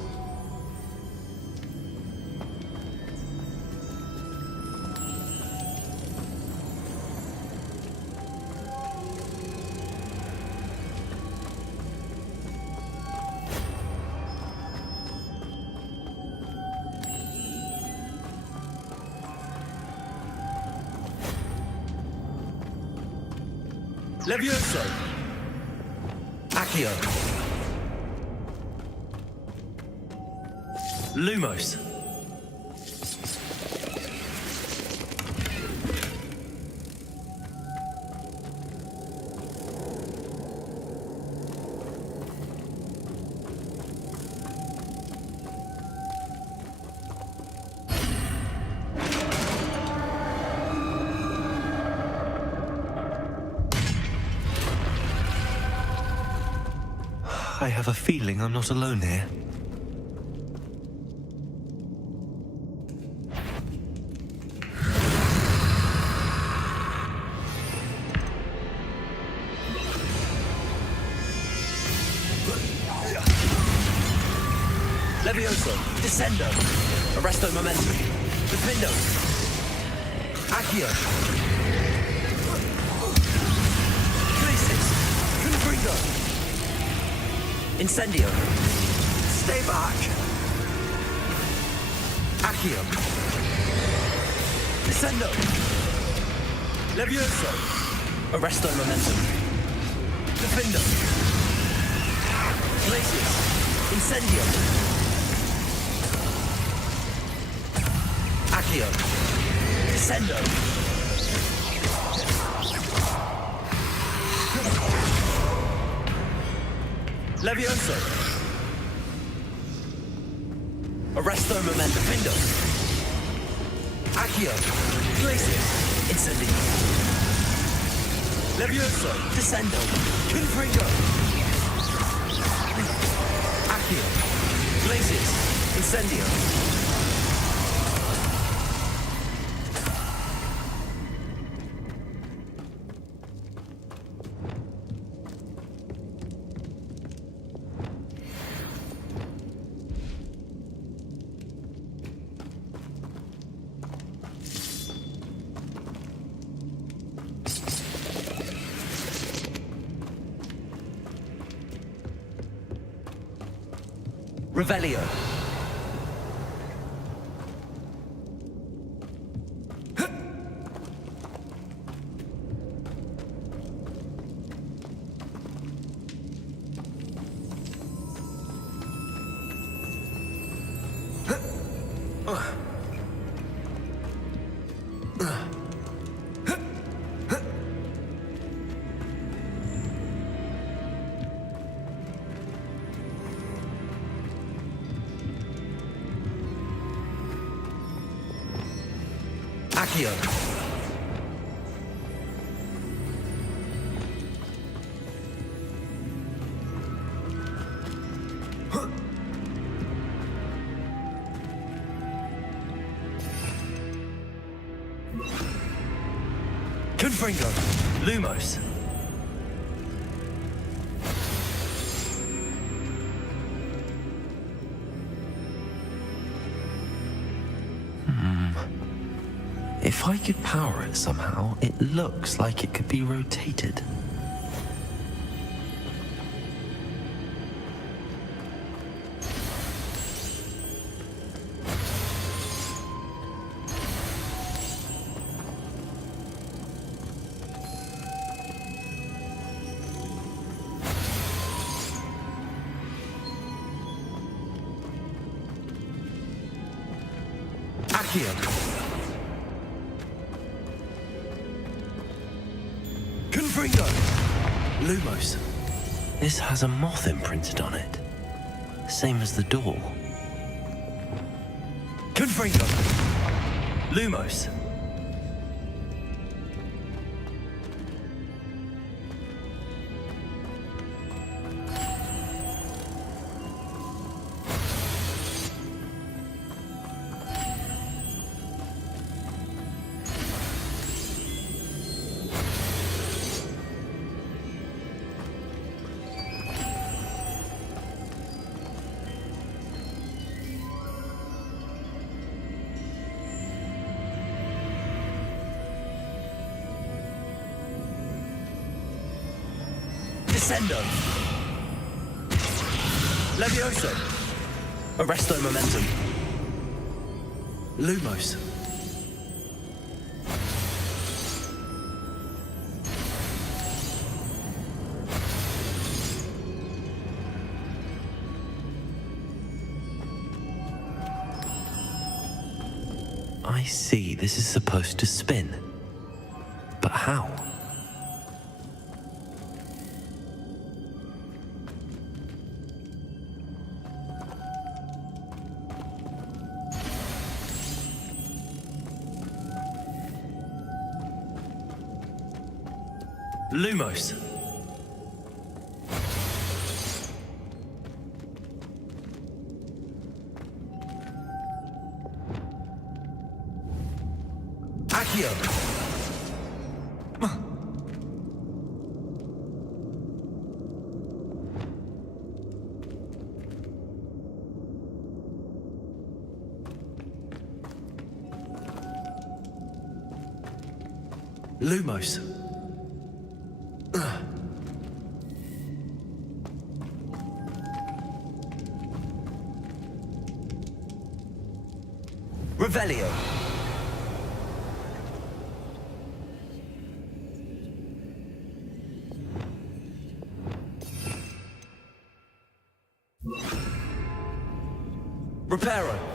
Levioso. Accio. Lumos. I have a feeling I'm not alone here. Levioso. Descendo. Arresto momentum. Defendo. Accio. Glacis. Confringo. Incendio. Stay back. Accio. Descendo. Levioso. Arresto momentum. Defendo. Glacis. Incendio. Accio. Descendo. Levioso. Arresto momentum. Defendo. Accio. Glacis. Incendio. Levioso. Descendo. Confringo. Accio. Glacis. Incendio. Revelio. Accio. Confringo. Lumos. If I could power it somehow, it looks like it could be rotated. Accio. Confringo. Lumos. This has a moth imprinted on it. Same as the door. Confringo. Lumos. Descendo. Levioso. Arresto momentum. Lumos. I see, this is supposed to spin. But how? Lumos. Accio. Lumos. Revelio. Reparo.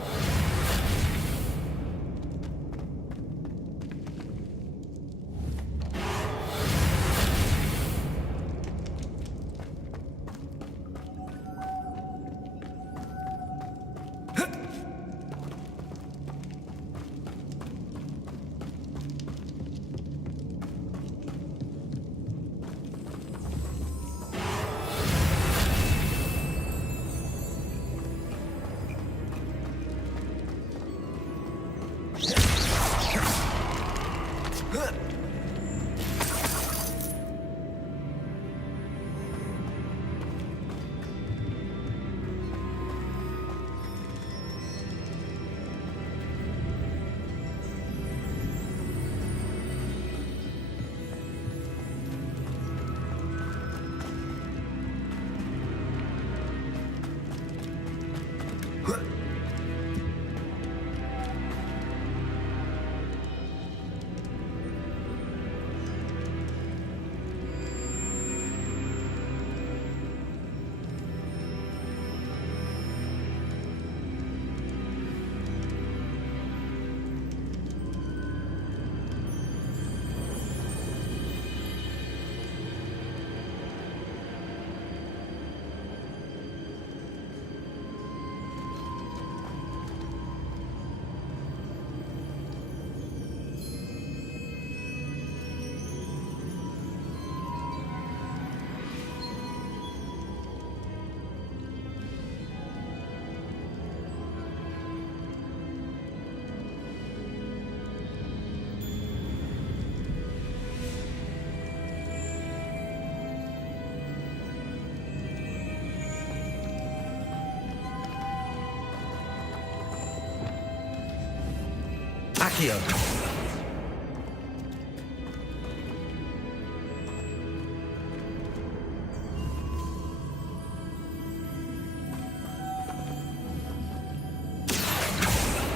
Accio.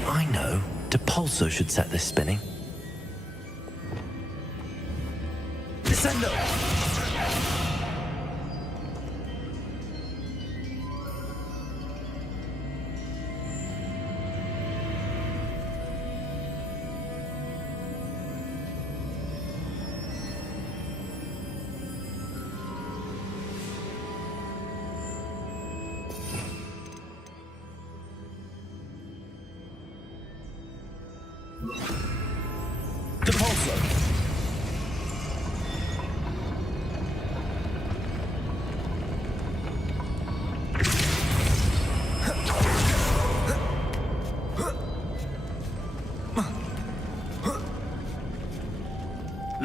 I know. Depulso should set this spinning. Descendo.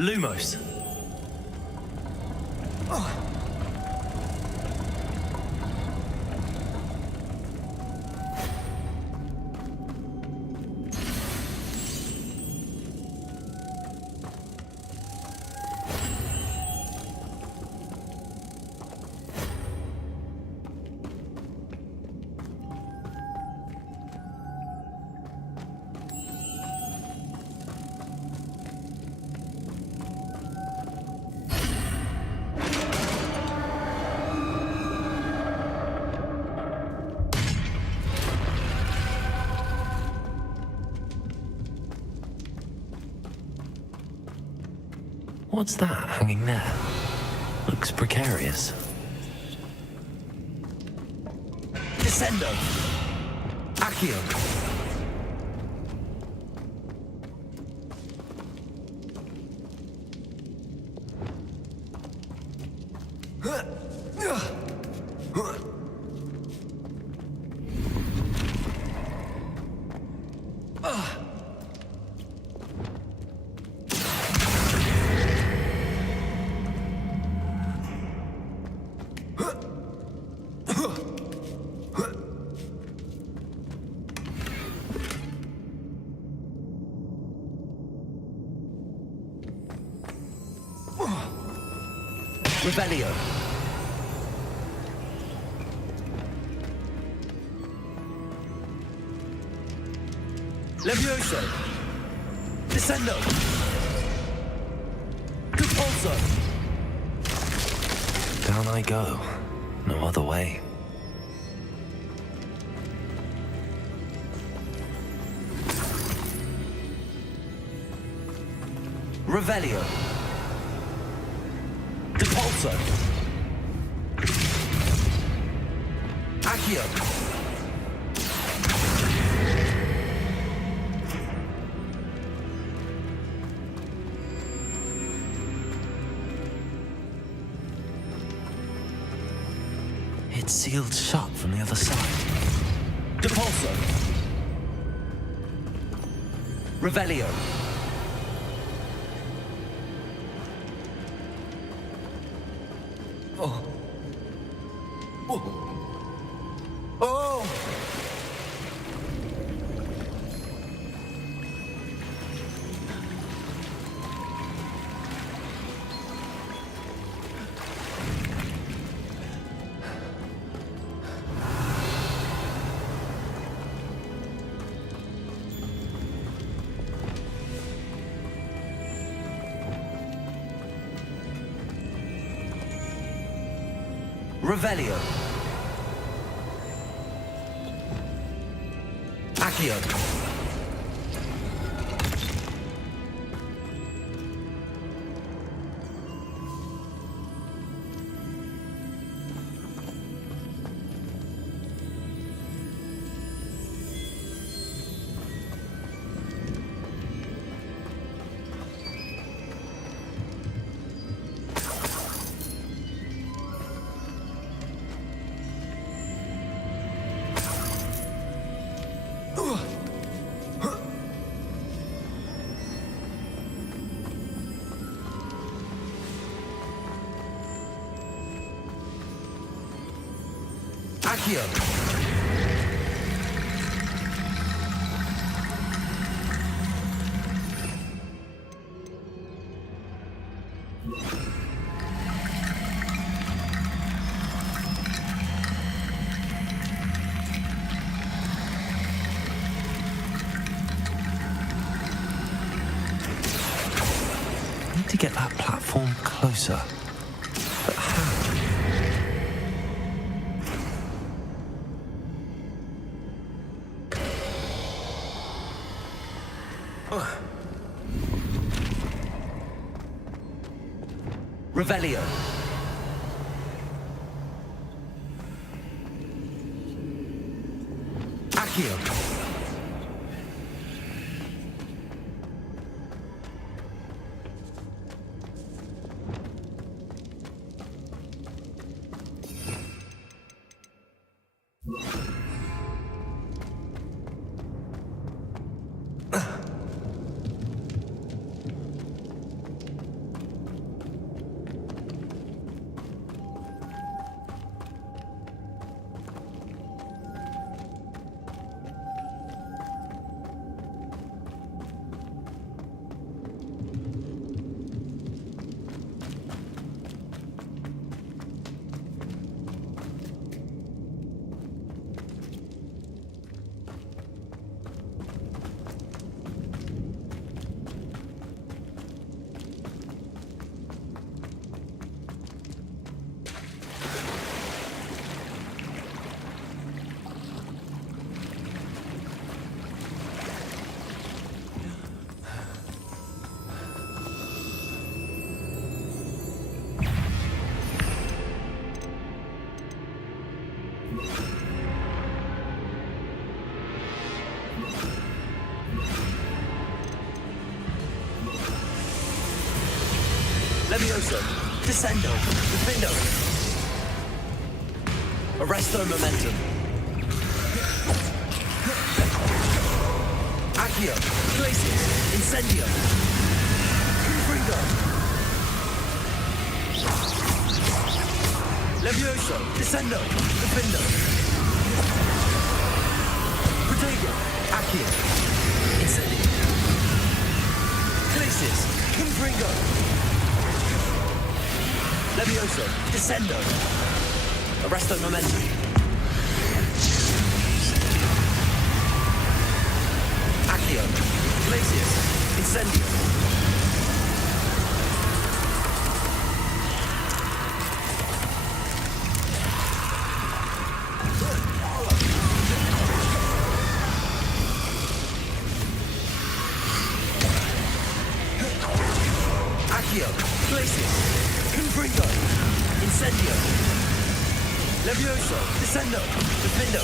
Lumos. What's that hanging there? Looks precarious. Descendo. Accio. Revelio. Levioso. Descendo. Compulso. Down I go. No other way. Revelio. Depulso. Accio. It's sealed shut from the other side. Depulso. Revelio. Oh. Oh. Oh. Revelio. Accio. Accio. Need to get that platform closer. But how? Revelio. Accio. Levioso. Descendo. Defendo. Arresto momentum. Accio. Glacius. Incendio. Confringo. Levioso. Descendo. Defendo. Protego. Accio. Incendio. Glacius. Confringo. Levioso. Descendo. Arresto momentum. Accio. Glacius. Incendio. Accio. Glacius. Confringo. Incendio. Levioso. Descendo. Defendo.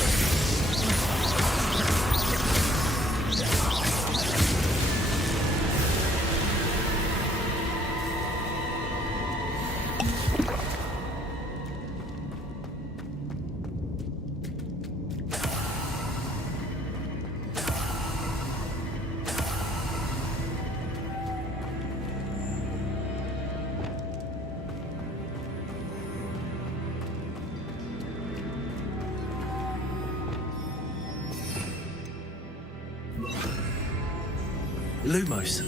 Lumos.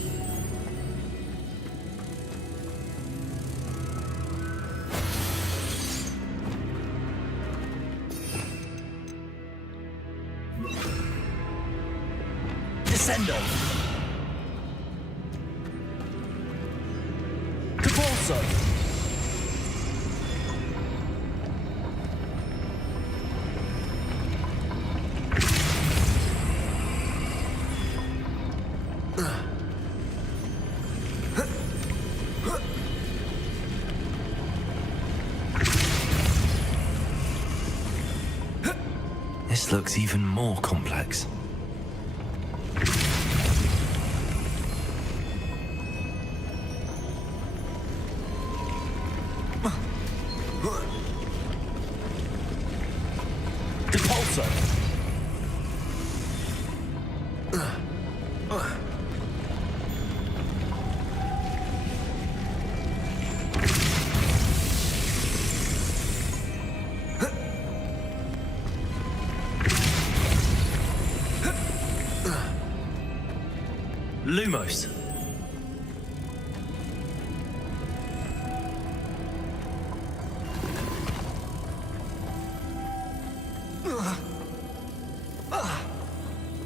Descendo. Capulso. This looks even more complex. Depulso. Lumos.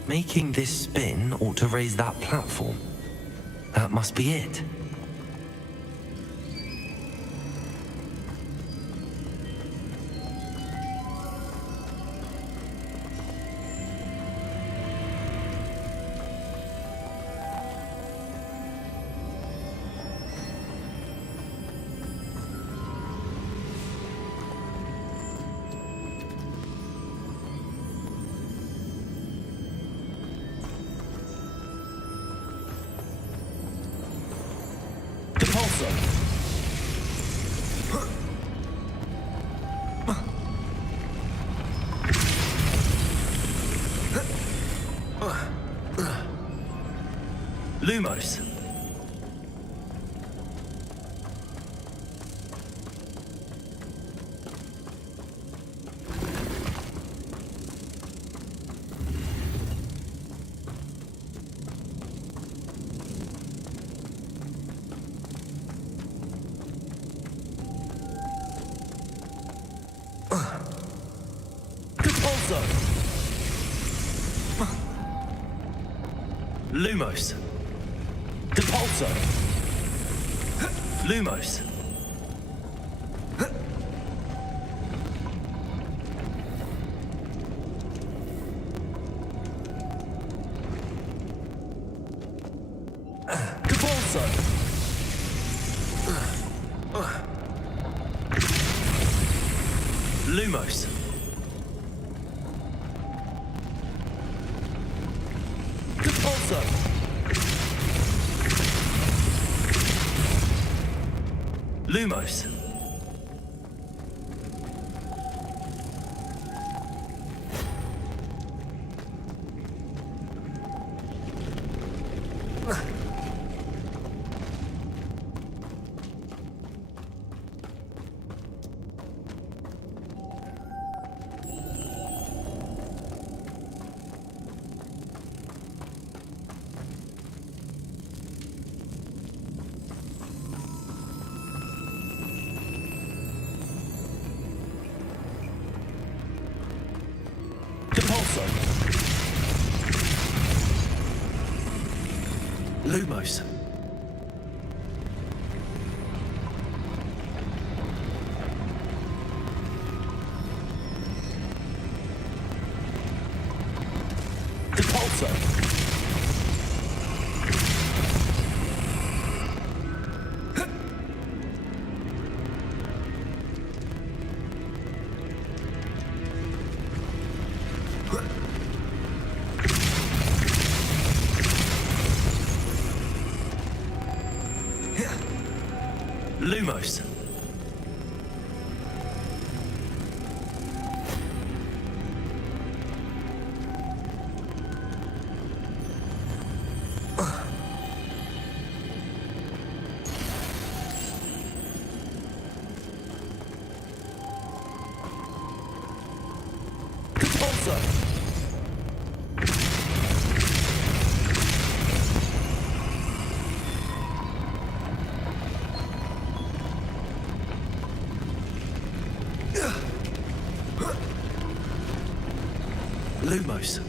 Making this spin ought to raise that platform. That must be it. Depulso. Lumos. Depulso. Lumos. Depulso. Lumos. Depulso. Lumos. Depulso. Lumos. Lumos. Depulso. Lumos. Depulso. Lumos.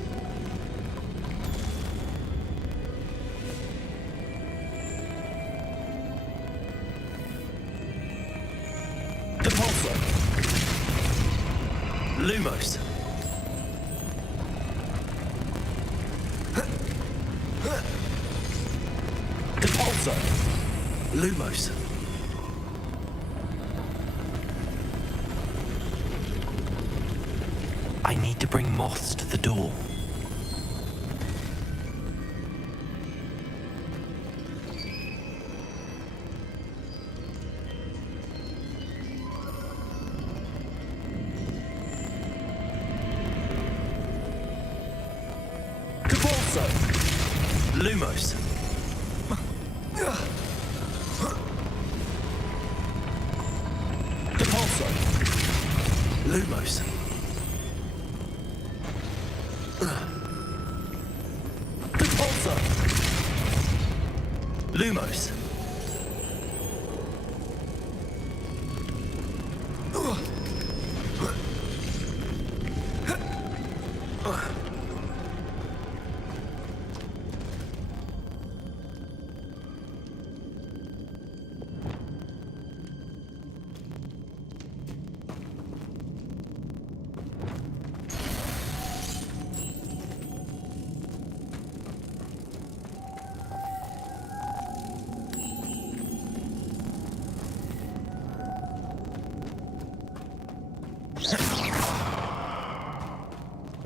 Depulso. Lumos. Depulso. Lumos. I need to bring moths to the door. Depulso. Lumos. Depulso. Lumos. Depulso. Lumos.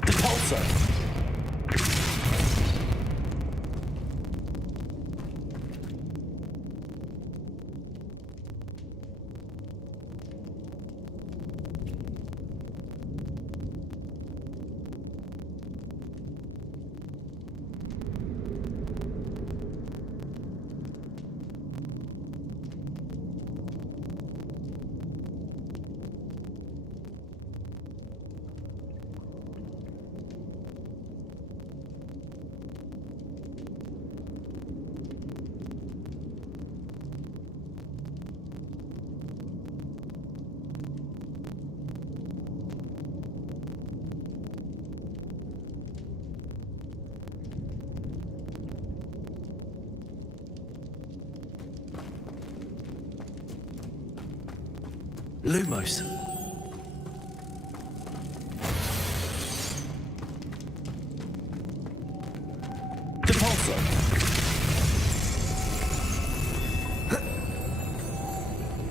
Depulso. Lumos. Depulso.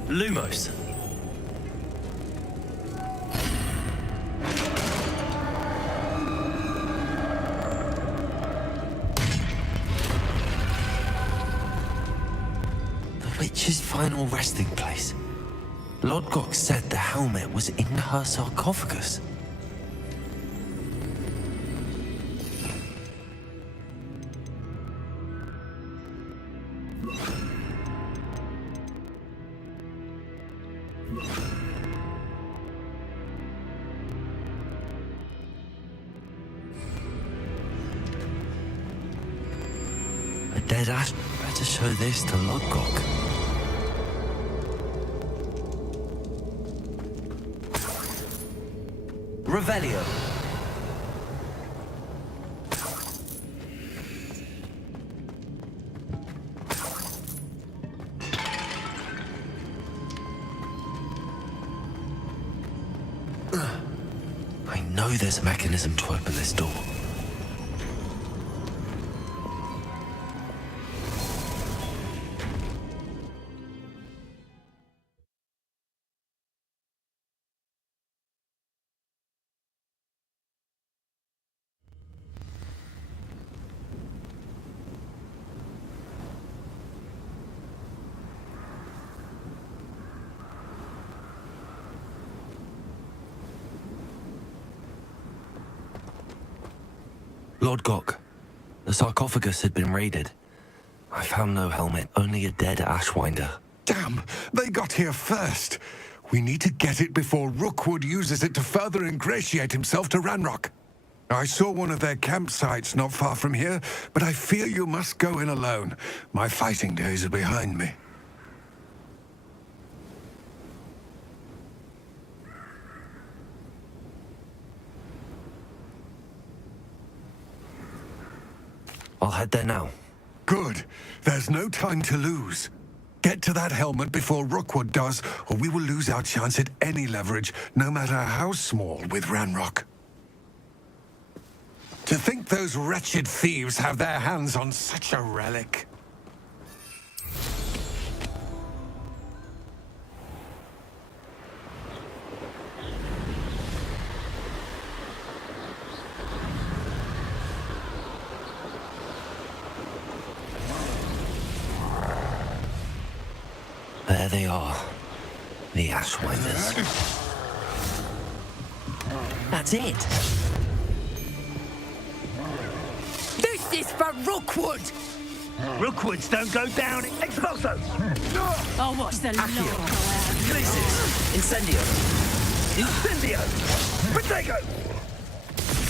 Lumos. The witch is fine. final resting place. Lodgok said the helmet was in her sarcophagus. A dead ash. Better show this to Lodgok. Revelio. I know there's a mechanism to open this door. Lord Gok, the sarcophagus had been raided. I found no helmet, only a dead Ashwinder. Damn, they got here first. We need to get it before Rookwood uses it to further ingratiate himself to Ranrock. I saw one of their campsites not far from here, but I fear you must go in alone. My fighting days are behind me. I'll head there now. Good. There's no time to lose. Get to that helmet before Rookwood does, or we will lose our chance at any leverage, no matter how small, with Ranrock. To think those wretched thieves have their hands on such a relic. There they are. The Ashwinders. That's it. This is for Rookwood! Rookwoods don't go down. Expulso! Oh, what's the Accio. law? Glacis. Incendio. Incendio! Protego!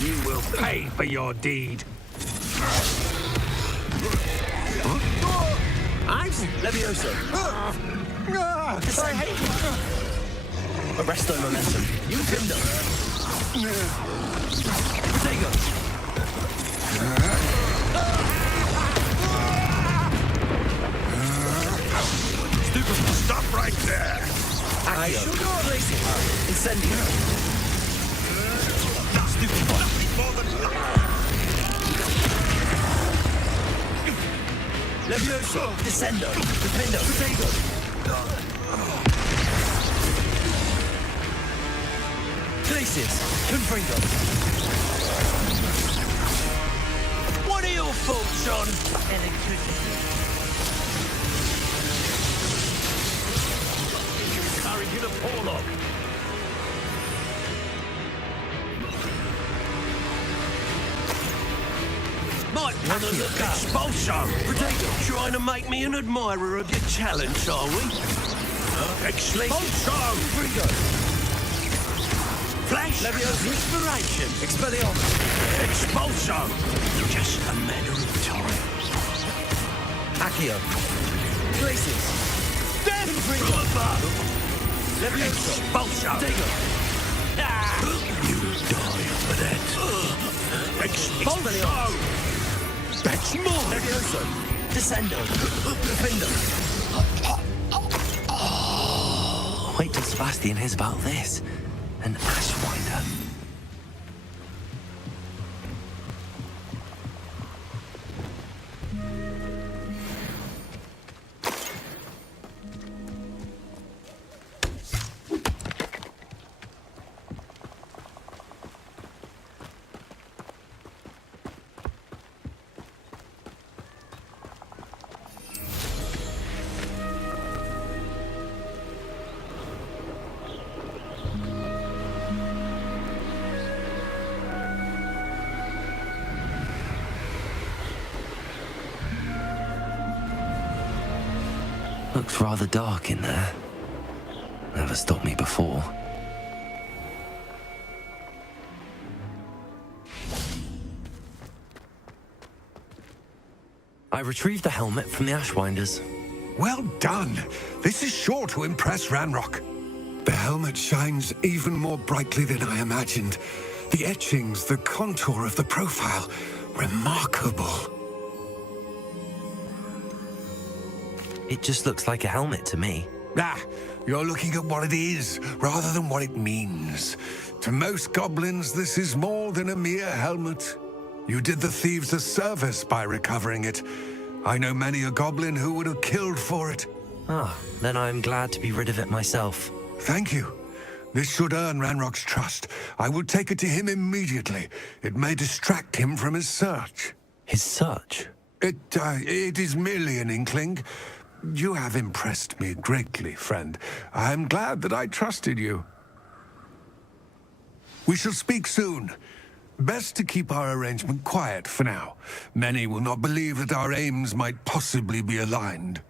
You will pay for your deed. Ives. Levioso. Arresto momentum. Infindo. Protego. Stupid. Stop right there! Accio. Glacis. Incendio. Stupid. Nothing more than Levioso. Descendo. Defendo. Protego. Glacis. Confringo. What are your thoughts on electricity? courage in a Porlock. Might want to look up. Expulso! Potato, trying to make me an admirer of your challenge, are we? Expulso! Frigo. Flash! Leviosa. Inspiration. Expelliarmus. Expulso! Just a matter of time. Accio. Glacis. Death! Frigo. Leviosa. Expulso! Potato. You die for that. Expulso! That's more! Leviosa. Descendo. Defendo. Wait till Sebastian hears about this. An Ashwinder. Looks rather dark in there. Never stopped me before. I retrieved the helmet from the Ashwinders. Well done. This is sure to impress Ranrock. The helmet shines even more brightly than I imagined. The etchings, the contour of the profile, remarkable. It just looks like a helmet to me. Ah, you're looking at what it is, rather than what it means. To most goblins, this is more than a mere helmet. You did the thieves a service by recovering it. I know many a goblin who would have killed for it. Ah, then I'm glad to be rid of it myself. Thank you. This should earn Ranrock's trust. I will take it to him immediately. It may distract him from his search. His search? It is merely an inkling. You have impressed me greatly, friend. I am glad that I trusted you. We shall speak soon. Best to keep our arrangement quiet for now. Many will not believe that our aims might possibly be aligned.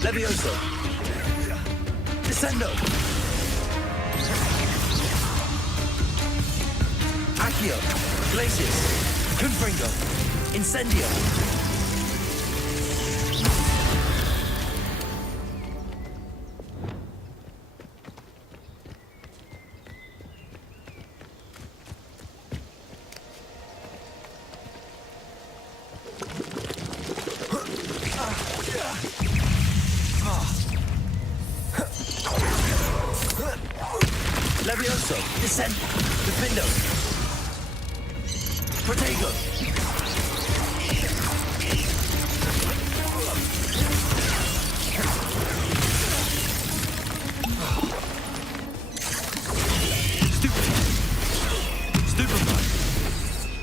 Levioso. Descendo. Accio. Glacius. Confringo. Incendio. Levioso, Descend, Defendo, Protego. Stupefy,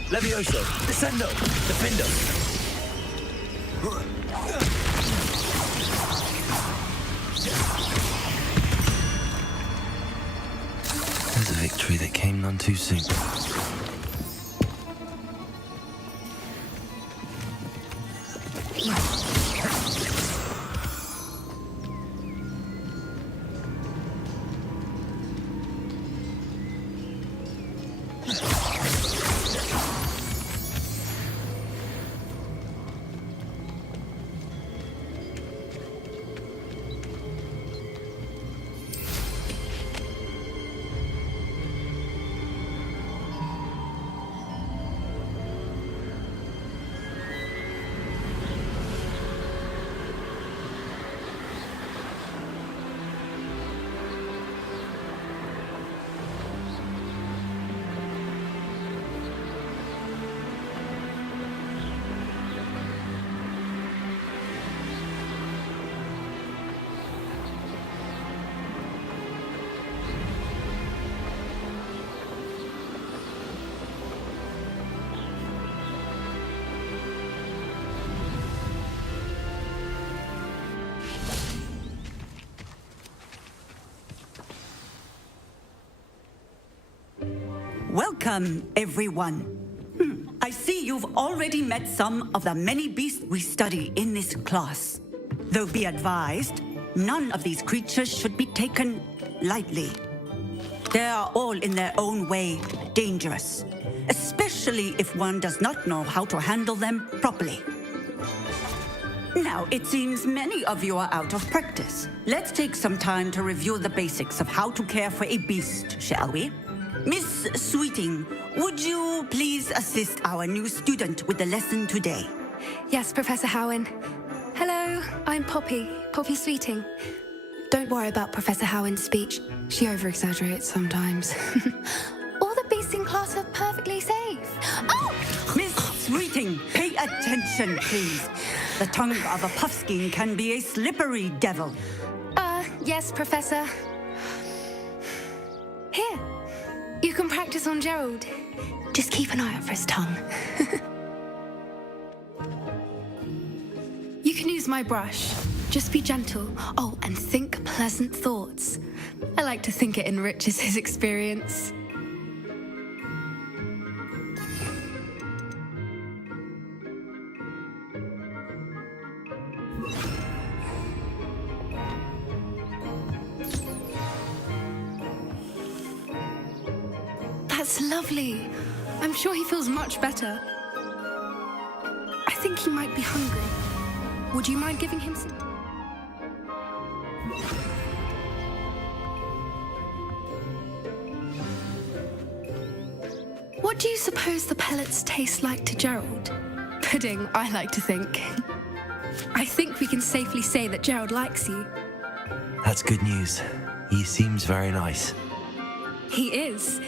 Levioso, Descendo, Defendo. There's a victory that came none too soon. Welcome, everyone. I see you've already met some of the many beasts we study in this class. Though be advised, none of these creatures should be taken lightly. They are all in their own way dangerous, especially if one does not know how to handle them properly. Now, it seems many of you are out of practice. Let's take some time to review the basics of how to care for a beast, shall we? Miss Sweeting, would you please assist our new student with the lesson today? Yes, Professor Howen. Hello, I'm Poppy Sweeting. Don't worry about Professor Howen's speech. She over-exaggerates sometimes. All the beasts in class are perfectly safe. Oh! Miss Sweeting, pay attention, please. The tongue of a puffskein can be a slippery devil. Yes, Professor. Here, you can practice on Gerald. Just keep an eye out for his tongue. You can use my brush. Just be gentle. Oh, and think pleasant thoughts. I like to think it enriches his experience. That's lovely. I'm sure he feels much better. I think he might be hungry. Would you mind giving him some? What do you suppose the pellets taste like to Gerald? Pudding, I like to think. I think we can safely say that Gerald likes you. That's good news. He seems very nice. He is.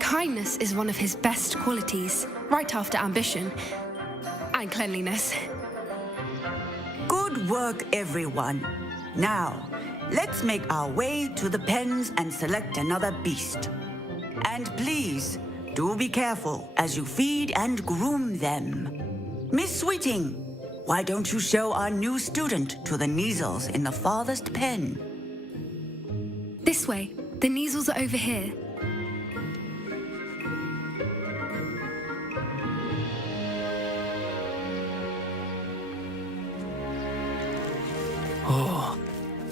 Kindness is one of his best qualities, right after ambition and cleanliness. Good work, everyone. Now, let's make our way to the pens and select another beast. And please, do be careful as you feed and groom them. Miss Sweeting, why don't you show our new student to the Neasels in the farthest pen? This way. The Neasels are over here. Oh,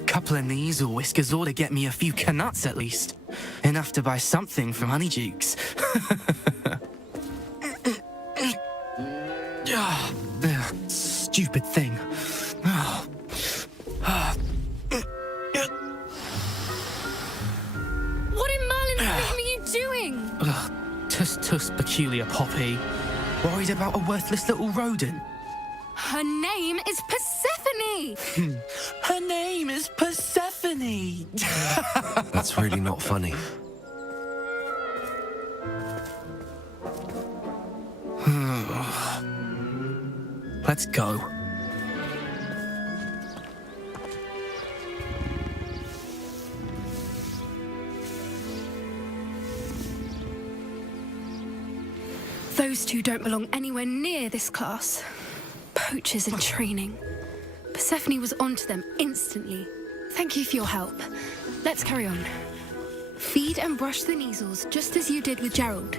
couple of Neasel whiskers ought to get me a few canuts at least. Enough to buy something from Honeydukes. Stupid thing. What in Merlin's name are you doing? Tuss, peculiar Poppy. Worried about a worthless little rodent? Her name is Persephone! Her name is Persephone! That's really not funny. Let's go. Those two don't belong anywhere near this class. Poachers in training. Persephone was onto them instantly. Thank you for your help. Let's carry on. Feed and brush the Neasels just as you did with Gerald.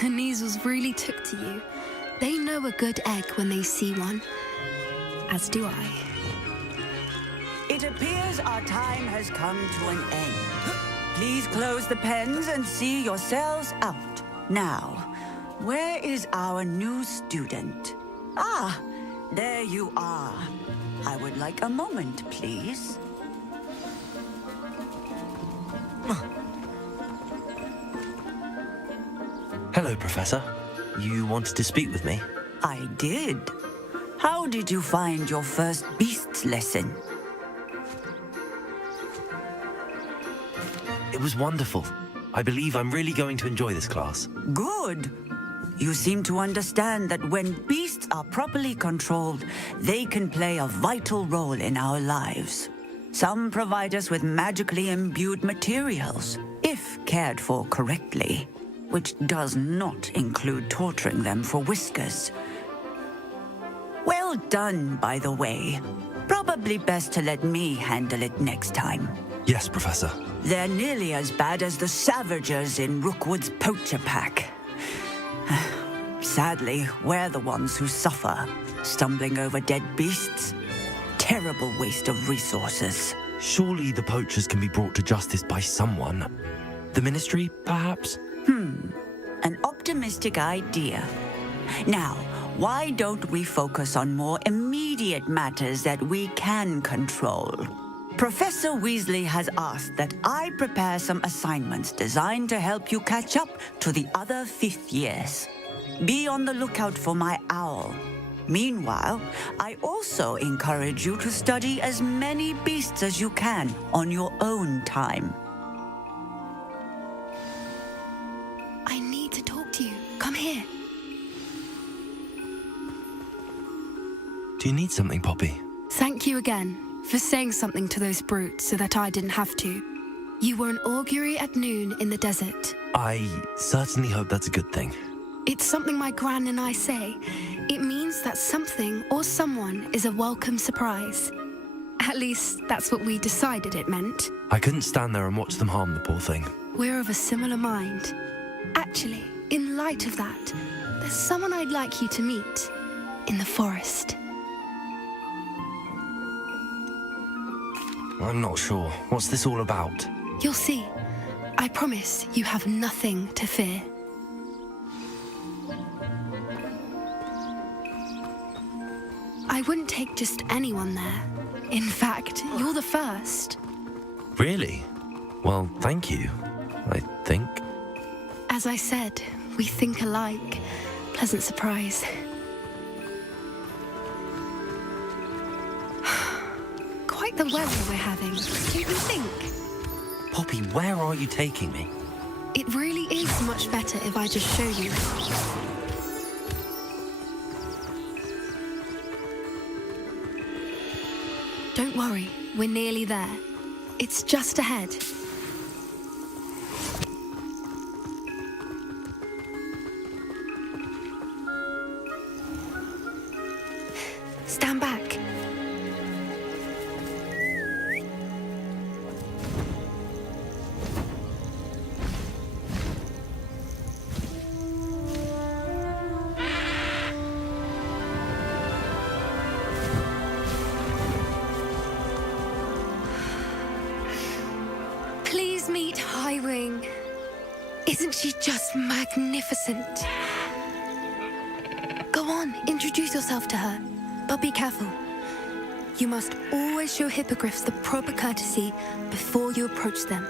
The Neasels really took to you. They know a good egg when they see one. As do I. It appears our time has come to an end. Please close the pens and see yourselves out. Now, where is our new student? Ah, there you are. I would like a moment, please. Hello, Professor. You wanted to speak with me? I did. How did you find your first beasts lesson? It was wonderful. I believe I'm really going to enjoy this class. Good. You seem to understand that when beasts are properly controlled, they can play a vital role in our lives. Some provide us with magically imbued materials, if cared for correctly, which does not include torturing them for whiskers. Well Well done, by the way. Probably best to let me handle it next time. Yes, Professor. They're nearly as bad as the Savagers in Rookwood's poacher pack. Sadly, we're the ones who suffer, stumbling over dead beasts. Terrible waste of resources. Surely the poachers can be brought to justice by someone. The Ministry, perhaps? An optimistic idea. Now, why don't we focus on more immediate matters that we can control? Professor Weasley has asked that I prepare some assignments designed to help you catch up to the other fifth years. Be on the lookout for my owl. Meanwhile, I also encourage you to study as many beasts as you can on your own time. I need to talk to you. Come here. Do you need something, Poppy? Thank you again for saying something to those brutes so that I didn't have to. You were an augury at noon in the desert. I certainly hope that's a good thing. It's something my gran and I say. It means that something or someone is a welcome surprise. At least, that's what we decided it meant. I couldn't stand there and watch them harm the poor thing. We're of a similar mind. Actually, in light of that, there's someone I'd like you to meet in the forest. I'm not sure. What's this all about? You'll see. I promise you have nothing to fear. I wouldn't take just anyone there. In fact, you're the first. Really? Well, thank you, I think. As I said, we think alike. Pleasant surprise. Quite the weather we're having, don't you think? Poppy, where are you taking me? It really is much better if I just show you. Don't worry, we're nearly there. It's just ahead. Stand back. Please meet Highwing. Isn't she just magnificent? Go on, introduce yourself to her. But be careful. You must always show hippogriffs the proper courtesy before you approach them.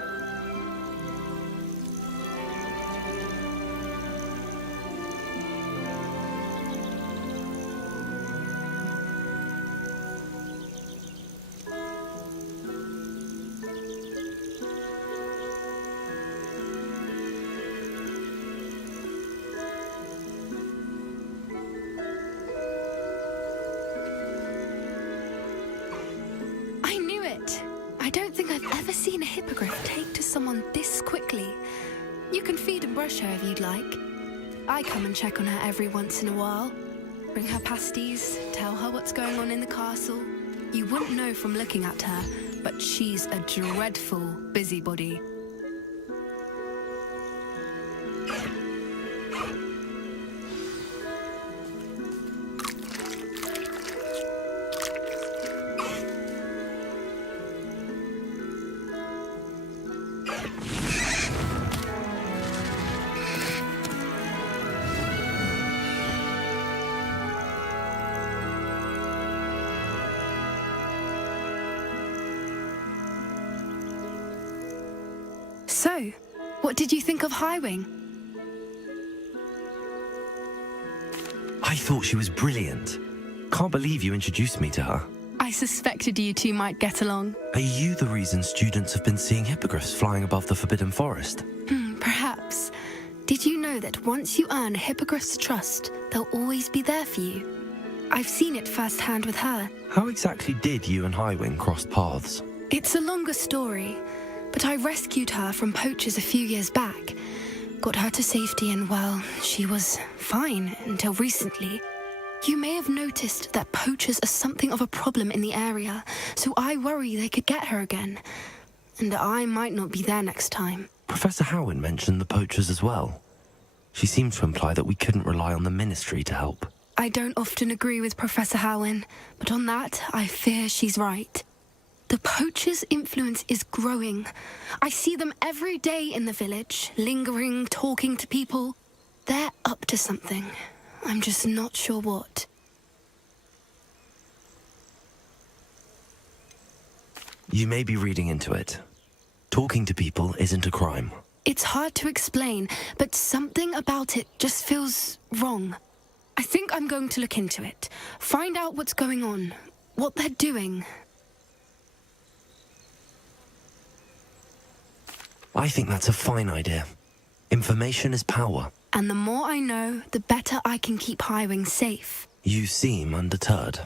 I don't think I've ever seen a hippogriff take to someone this quickly. You can feed and brush her if you'd like. I come and check on her every once in a while. Bring her pasties, tell her what's going on in the castle. You wouldn't know from looking at her, but she's a dreadful busybody. So, what did you think of Highwing? I thought she was brilliant. Can't believe you introduced me to her. I suspected you two might get along. Are you the reason students have been seeing hippogriffs flying above the Forbidden Forest? Perhaps. Did you know that once you earn a hippogriff's trust, they'll always be there for you? I've seen it firsthand with her. How exactly did you and Highwing cross paths? It's a longer story, but I rescued her from poachers a few years back. Got her to safety and, well, she was fine until recently. You may have noticed that poachers are something of a problem in the area, so I worry they could get her again. And I might not be there next time. Professor Howin mentioned the poachers as well. She seemed to imply that we couldn't rely on the Ministry to help. I don't often agree with Professor Howin, but on that, I fear she's right. The poachers' influence is growing. I see them every day in the village, lingering, talking to people. They're up to something. I'm just not sure what. You may be reading into it. Talking to people isn't a crime. It's hard to explain, but something about it just feels wrong. I think I'm going to look into it, find out what's going on, what they're doing. I think that's a fine idea. Information is power. And the more I know, the better I can keep Highwing safe. You seem undeterred.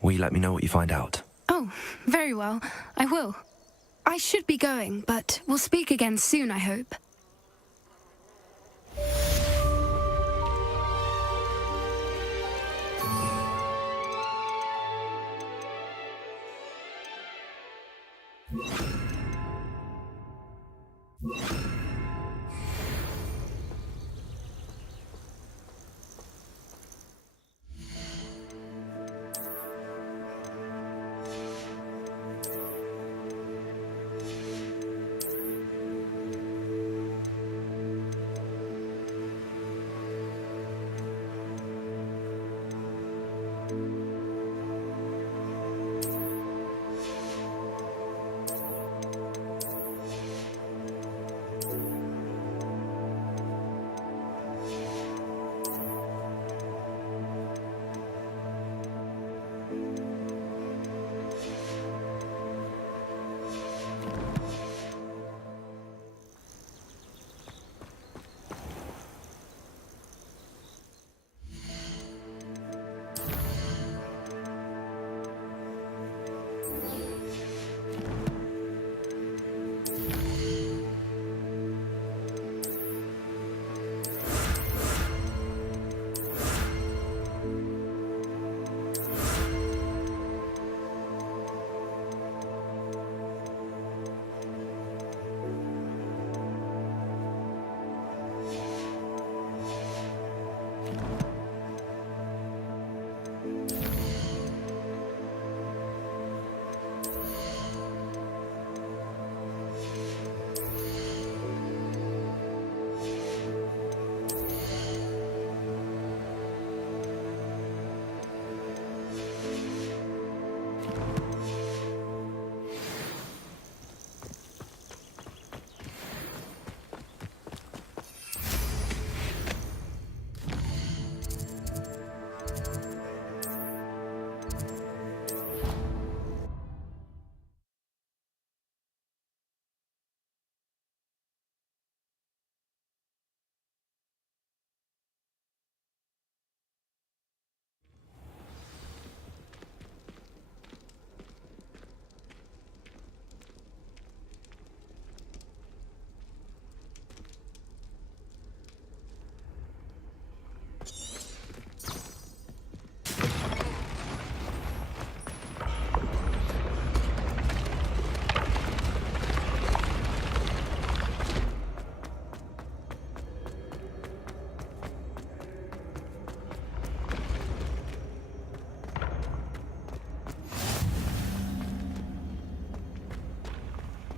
Will you let me know what you find out? Oh, very well. I will. I should be going, but we'll speak again soon, I hope.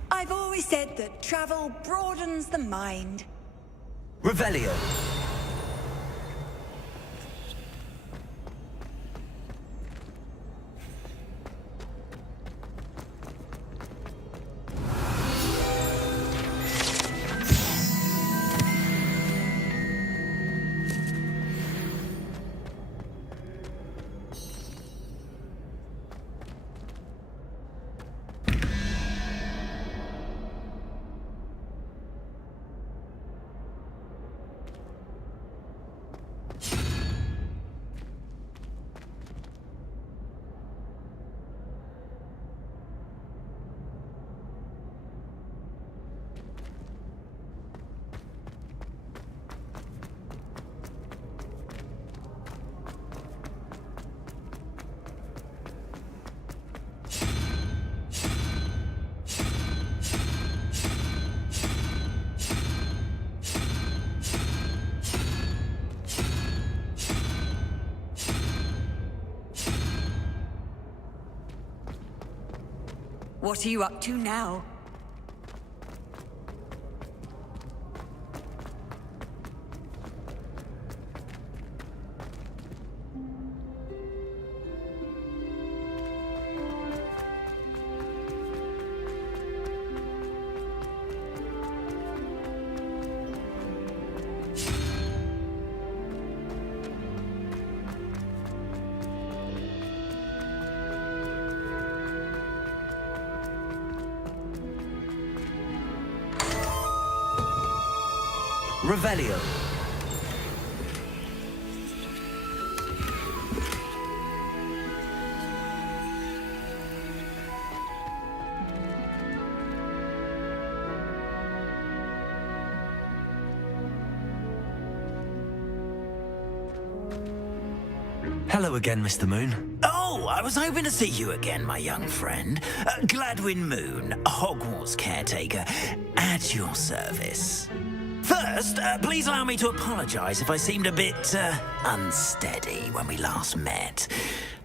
I've always said that travel broadens the mind. Revelio. What are you up to now? Revelio. Hello again, Mr. Moon. Oh, I was hoping to see you again, my young friend. Gladwin Moon, Hogwarts caretaker, at your service. First, please allow me to apologise if I seemed a bit unsteady when we last met.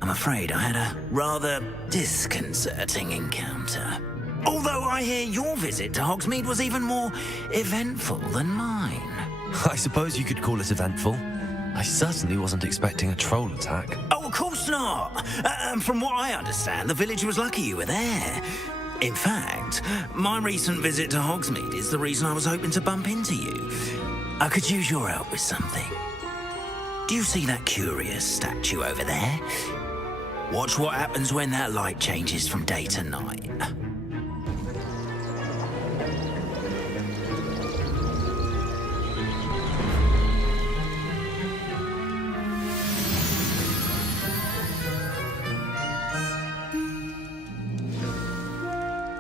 I'm afraid I had a rather disconcerting encounter. Although I hear your visit to Hogsmeade was even more eventful than mine. I suppose you could call it eventful. I certainly wasn't expecting a troll attack. Oh, of course not. From what I understand, the village was lucky you were there. In fact, my recent visit to Hogsmeade is the reason I was hoping to bump into you. I could use your help with something. Do you see that curious statue over there? Watch what happens when that light changes from day to night.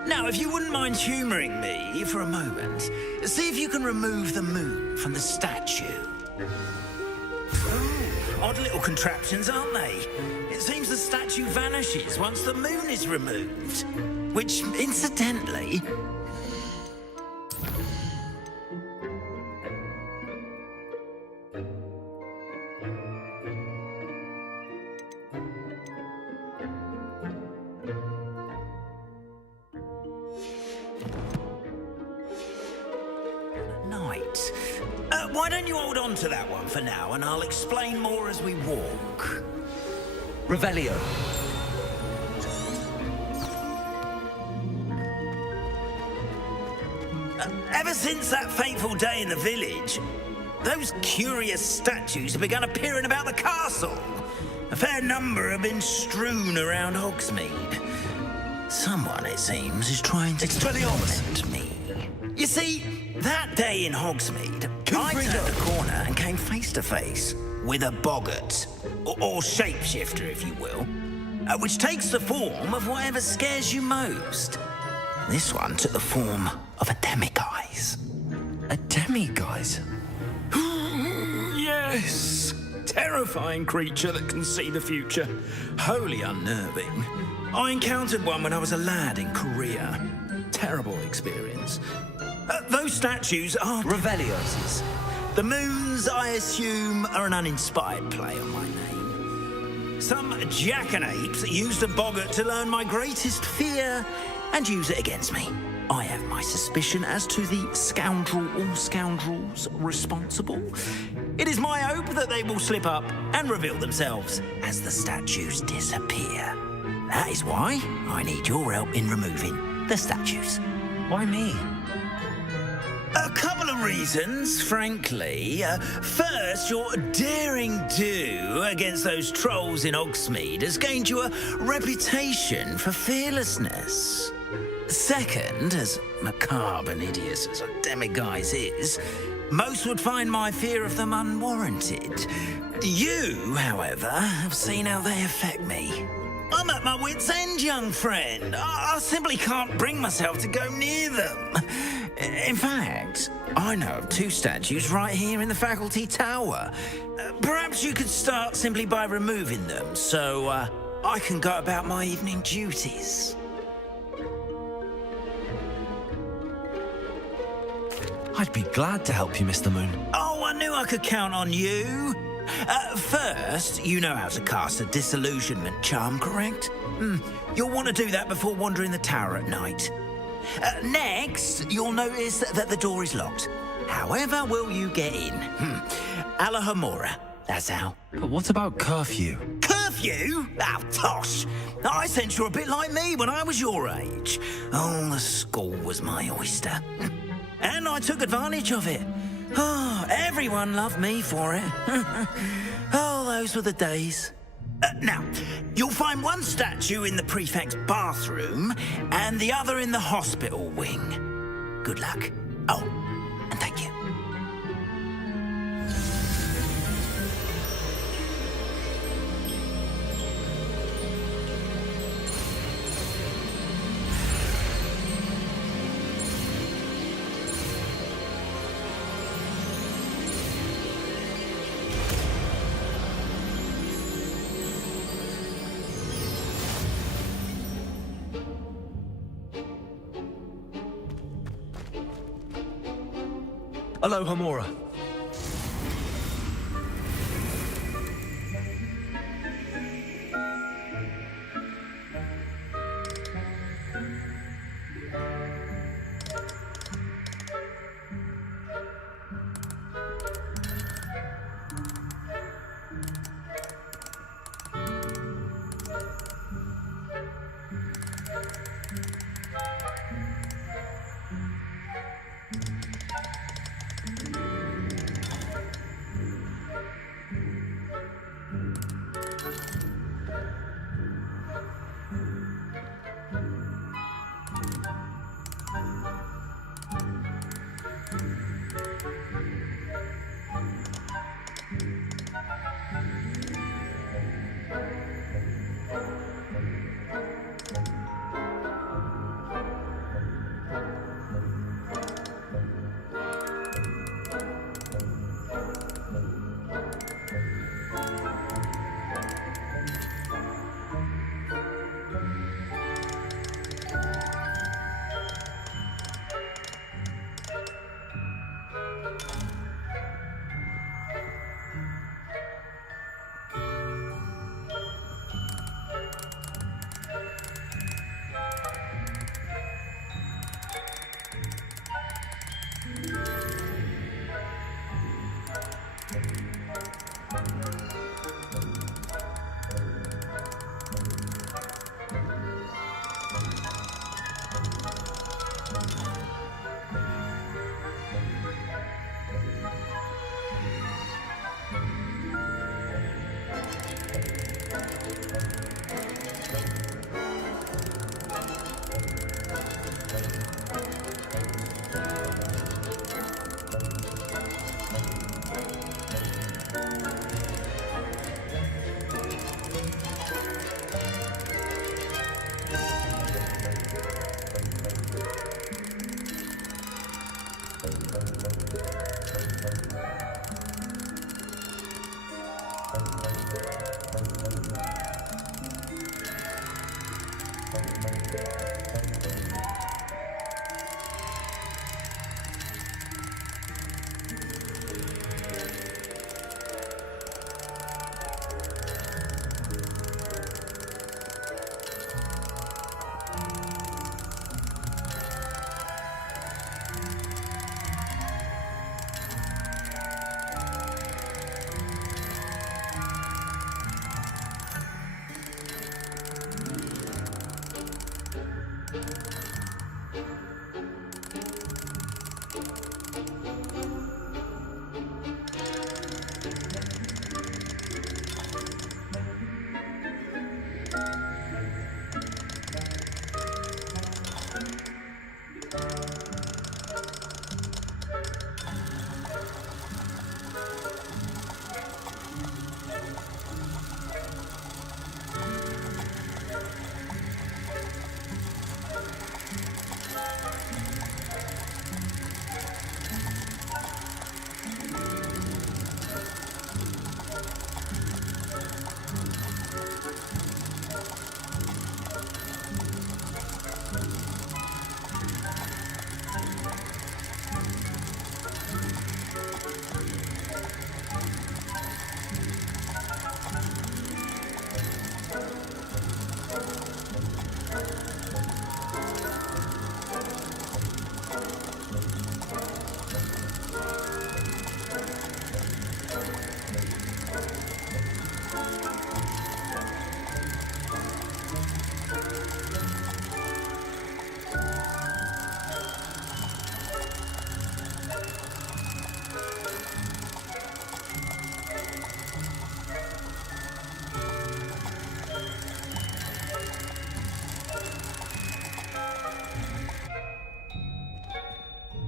Now, if you wouldn't mind humouring me for a moment, see if you can remove the moon from the statue. Ooh, odd little contraptions, aren't they? It seems the statue vanishes once the moon is removed. Which, incidentally... why don't you hold on to that one for now, and I'll explain more as we walk. Revelio. Ever since that fateful day in the village, those curious statues have begun appearing about the castle. A fair number have been strewn around Hogsmeade. Someone, it seems, is trying to torment me. You see, that day in Hogsmeade, I turned a corner and came face to face with a boggart, or shapeshifter, if you will, which takes the form of whatever scares you most. This one took the form of a demiguise. A demiguise? Yes! Terrifying creature that can see the future. Wholly unnerving. I encountered one when I was a lad in Korea. Terrible experience. Those statues are... Revelios. The moons, I assume, are an uninspired play on my name. Some jackanapes used a boggart to learn my greatest fear and use it against me. I have my suspicion as to the scoundrel or scoundrels responsible. It is my hope that they will slip up and reveal themselves as the statues disappear. That is why I need your help in removing the statues. Why me? A couple of reasons, frankly. First, your daring do against those trolls in Hogsmeade has gained you a reputation for fearlessness. Second, as macabre and hideous as a demiguise is, most would find my fear of them unwarranted. You, however, have seen how they affect me. I'm at my wit's end, young friend. I simply can't bring myself to go near them. In fact, I know of two statues right here in the faculty tower. Perhaps you could start simply by removing them, so I can go about my evening duties. I'd be glad to help you, Mr. Moon. Oh, I knew I could count on you. First, you know how to cast a disillusionment charm, correct? You'll want to do that before wandering the tower at night. Next, you'll notice that the door is locked. However will you get in? Alahomora, that's how. But what about curfew? Curfew? Oh, tosh. I sense you're a bit like me when I was your age. Oh, the school was my oyster. And I took advantage of it. Oh, everyone loved me for it. Oh, those were the days. Now, you'll find one statue in the prefect's bathroom and the other in the hospital wing. Good luck. Oh, and thank you. Alohomora.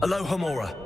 Aloha Mora.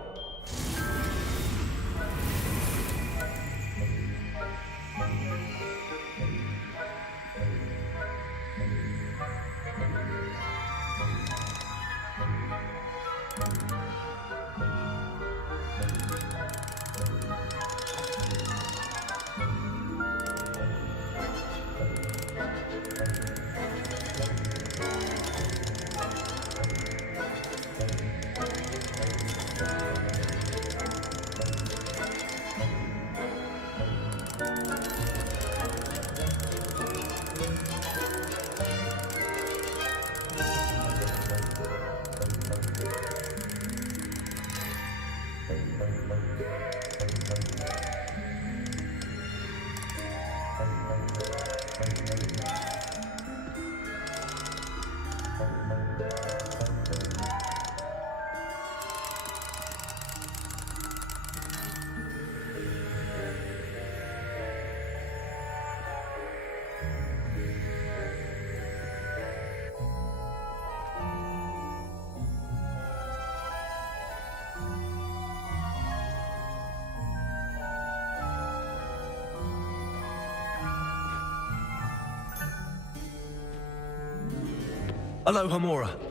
Aloha Mora.